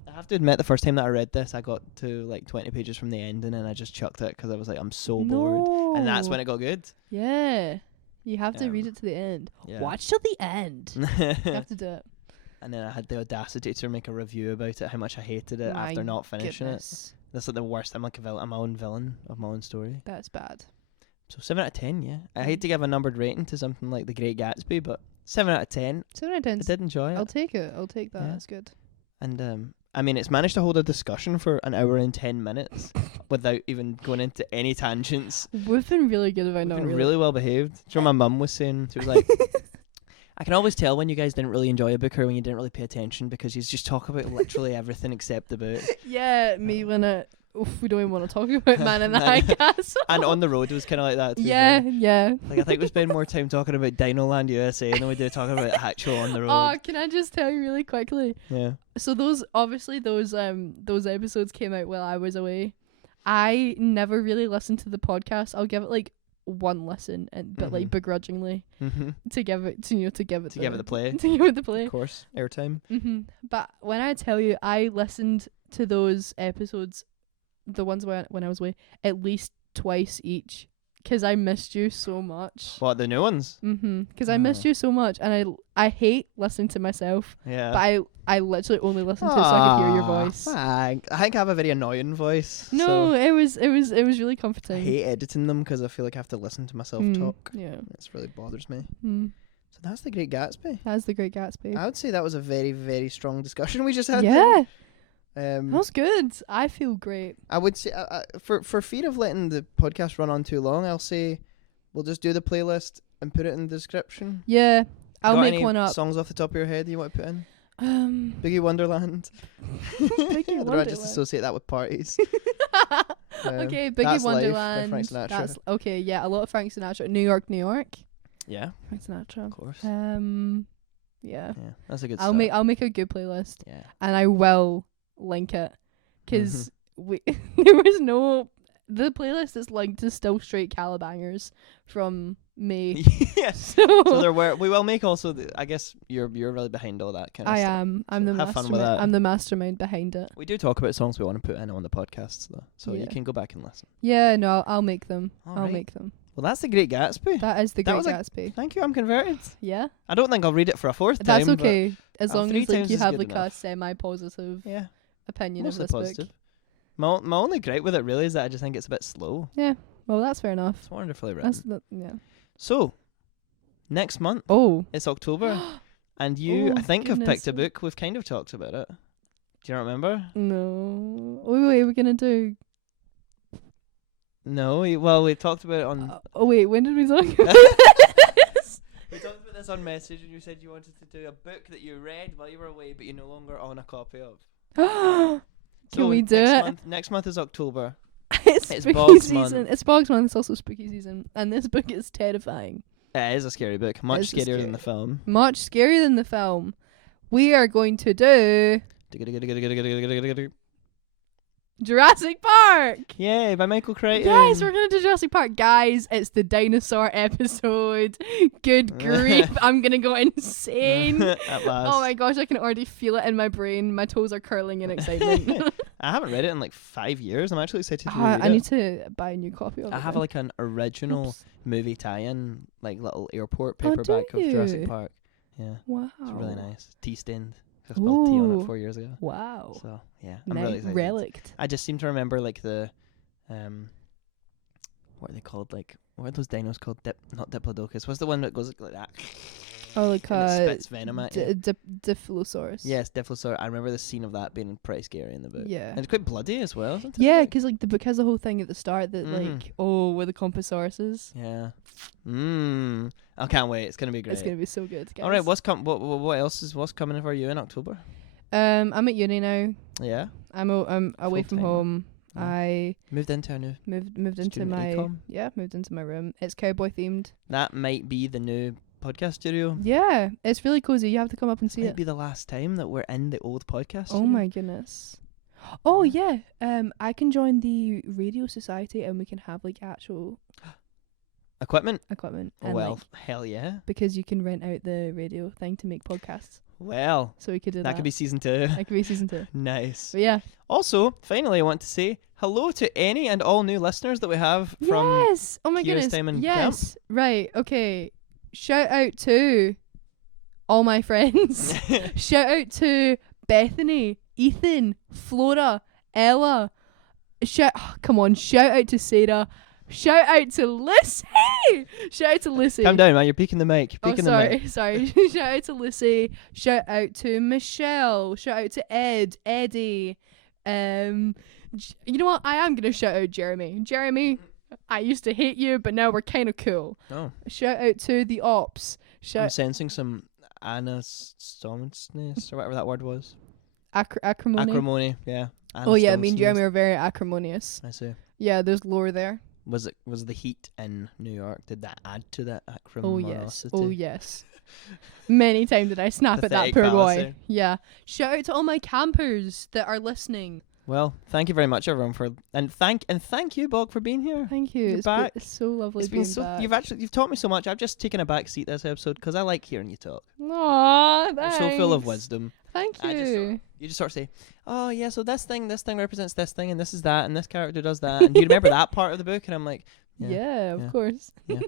I have to admit, the first time that I read this, I got to like 20 pages from the ending, and I just chucked it because I was like, I'm so bored, and that's when it got good. Yeah. You have to read it to the end. Yeah. Watch till the end. You have to do it. And then I had the audacity to make a review about it, how much I hated it after not finishing it. That's like the worst. I'm like I'm my own villain of my own story. That's bad. So 7 out of 10, yeah. I hate to give a numbered rating to something like The Great Gatsby, but 7 out of 10. 7 out of 10. I did enjoy it. I'll take it. I'll take that. Yeah. That's good. And I mean, it's managed to hold a discussion for an hour and 10 minutes without even going into any tangents. We've been really good about We've not been really. really well behaved. Do you know what my mum was saying? She was like, I can always tell when you guys didn't really enjoy a book or when you didn't really pay attention, because you just talk about literally everything except the book. Yeah, me when we don't even want to talk about Man in the High Castle. And On the Road was kind of like that too. Yeah, though. yeah. Like I think we spend more time talking about Dino Land USA than we do talking about actual On the Road. Oh, can I just tell you really quickly? Yeah. So those episodes came out while I was away. I never really listened to the podcast. I'll give it like one listen, but like begrudgingly to give it the play. To give it the play. Of course, airtime. But when I tell you, I listened to those episodes, the ones when I was away, at least twice each, because I missed you so much. What, the new ones? Because I missed you so much, and I hate listening to myself. Yeah. But I literally only listened to it so I could hear your voice. I think I have a very annoying voice. No, so it was really I comforting. hate editing them because I feel like I have to listen to myself talk. Yeah. This really bothers me. So that's The Great Gatsby. That's The Great Gatsby. I would say that was a very, very strong discussion we just had. Yeah. There. That was good. I feel great. I would say, for fear of letting the podcast run on too long, I'll say we'll just do the playlist and put it in the description. Yeah. I'll Got make any one up. songs off the top of your head you want to put in? Biggie Biggie Wonderland. Biggie I'd rather just associate that with parties. Okay, Biggie That's Life by Wonderland. Frank Sinatra. That's okay. Yeah, a lot of Frank Sinatra. New York, New York. Yeah, Frank Sinatra. of course. Yeah. Yeah, that's a good. I'll make a good playlist, Yeah. and I will link it, because there was no. The playlist is linked to Still Straight Calibangers from May. Yes. So we will make also. I guess you're really behind all that kind of I stuff. am. I'm the have fun with mastermind. that. I'm the mastermind behind it. We do talk about songs we want to put in on the podcasts though, so you Yeah. can go back and listen. Yeah, no, I'll make them. All I'll right. make them. Well, that's The Great Gatsby. That is The That Great was a- Gatsby. Thank you. I'm converted. Yeah, I don't think I'll read it for a 4th time. that's okay. As long 3 as like times you is have good like a enough. semi-positive But yeah, opinion mostly of this positive. book. My only gripe with it really is that I just think it's a bit slow. Yeah, well, that's fair enough. It's wonderfully written. Yeah. So, next month Oh. it's October, and you, I Oh, think, have picked a goodness. book. We've kind of talked about it. Do you not remember? No. Wait, we're gonna do. No. We talked about it on. Wait, when did we talk about this? We talked about this on message, and you said you wanted to do a book that you read while you were away, but you no longer own a copy of. Can we do next it? Month, next month is October. It's It's spooky Bog's season. month. It's Bog's month. It's also spooky season, and this book is terrifying. It is a scary book, much It's a scarier than scary- the film. Much scarier than the film. We are going to do Jurassic Park. Yay, by Michael Crichton. Yes, we're gonna do Jurassic Park, guys. It's the dinosaur episode. Good grief, I'm gonna go insane. At last. Oh my gosh, I can already feel it in my brain. My toes are curling in excitement. I haven't read it in like 5 years. I'm actually excited to read I it. need to buy a new copy of it. I have then. like an original movie tie-in, like little airport Oh, do paperback of Jurassic you? Park. Yeah, Wow. it's really nice. Tea-stained. I spelled tea on Ooh. it 4 years ago. Wow. So yeah, I'm really excited. Relict. I just seem to remember like the, what are they called? Like, what are those dinos called? Not Diplodocus. What's the one that goes like that? Oh, like And it spits venom at you. Dilophosaurus. Yes, Dilophosaurus. I remember the scene of that being pretty scary in the book. Yeah. And it's quite bloody as well, isn't it? Yeah, because like the book has the whole thing at the start that Mhm. like with the Compasauruses. Yeah. I can't wait. It's gonna be great. It's gonna be so good, guys. All right. What's coming for you in October? I'm at uni now. Yeah. I'm away from Full-time. home. Yeah. I Moved into a new. moved into Student my ecom? moved into my room. It's cowboy themed. That might be the new podcast studio. Yeah, it's really cozy. You have to come up and see Might it. be the last time that we're in the old podcast Oh studio. my goodness. Oh yeah. I can join the radio society and we can have like actual Equipment. equipment. Oh, And, well, like, hell yeah. because you can rent out the radio thing to make podcasts. Well, So we could do that. that could be season 2. That could be season 2. Nice. But yeah. Also, finally, I want to say hello to any and all new listeners that we have from. Yes. Oh my Kira's goodness. time in Yes. Right. Okay. Shout out to all my friends. Shout out to Bethany, Ethan, Flora, Ella. Come on. Shout out to Sarah. Shout out to Lissy. Shout out to Lissy. Calm down, man. You're peeking the mic. Oh, Peeking the mic. sorry. Shout out to Lissy. Shout out to Michelle. Shout out to Eddie. You know what? I am gonna shout out Jeremy. Jeremy, I used to hate you, but now we're kind of cool. Oh, Shout out to the ops. I'm sensing some anastomousness or whatever that word was. Acrimony. Acrimony. Yeah. Oh yeah, me and Anastomousness. Jeremy are very acrimonious. I see. Yeah, there's lore there. Was the heat in New York? Did that add to that Oh acrimoniosity? yes. Oh yes. Many times did I snap at that Pathetic poor fallacy. boy. Yeah. Shout out to all my campers that are listening. Well, thank you very much, everyone, thank you, Bog, for being here. Thank you. You're It's back. been so lovely It's being been so back. you've taught me so much. I've just taken a back seat this episode because I like hearing you talk. Aww, You're thanks. so full of wisdom. Thank I just you. You just sort of say, "Oh yeah, so this thing represents this thing, and this is that, and this character does that." And do you remember that part of the book? And I'm like, Yeah, of yeah, course. yeah.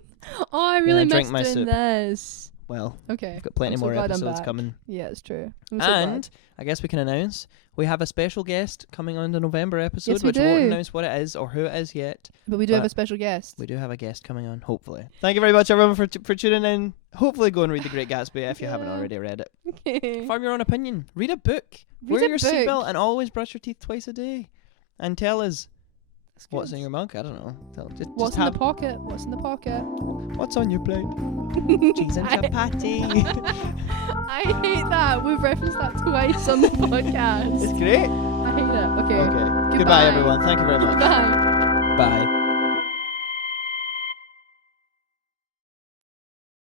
Oh, I really drink missed my doing soup. this. "Well, Okay. I've got plenty I'm so more glad I'm episodes back. coming." Yeah, it's true. I'm so And glad. I guess we can announce we have a special guest coming on the November episode, Yes, we which we won't do. announce what it is or who it is yet. But we do have but a special guest. We do have a guest coming on, hopefully. Thank you very much, everyone, for tuning in. Hopefully go and read The Great Gatsby if you haven't Yeah. already read it. Okay. Form your own opinion. Read a book. Read Wear a your book. seatbelt and always brush your teeth twice a day. And tell us That's what's good. in your mug. I don't know. Just What's in have the pocket? What's in the pocket? what's on your plate. Cheese and chapati. I hate that. We've referenced that twice on the podcast. It's great. I hate it. Okay. Okay. Goodbye, Goodbye. everyone. Thank you very much. Bye. Bye.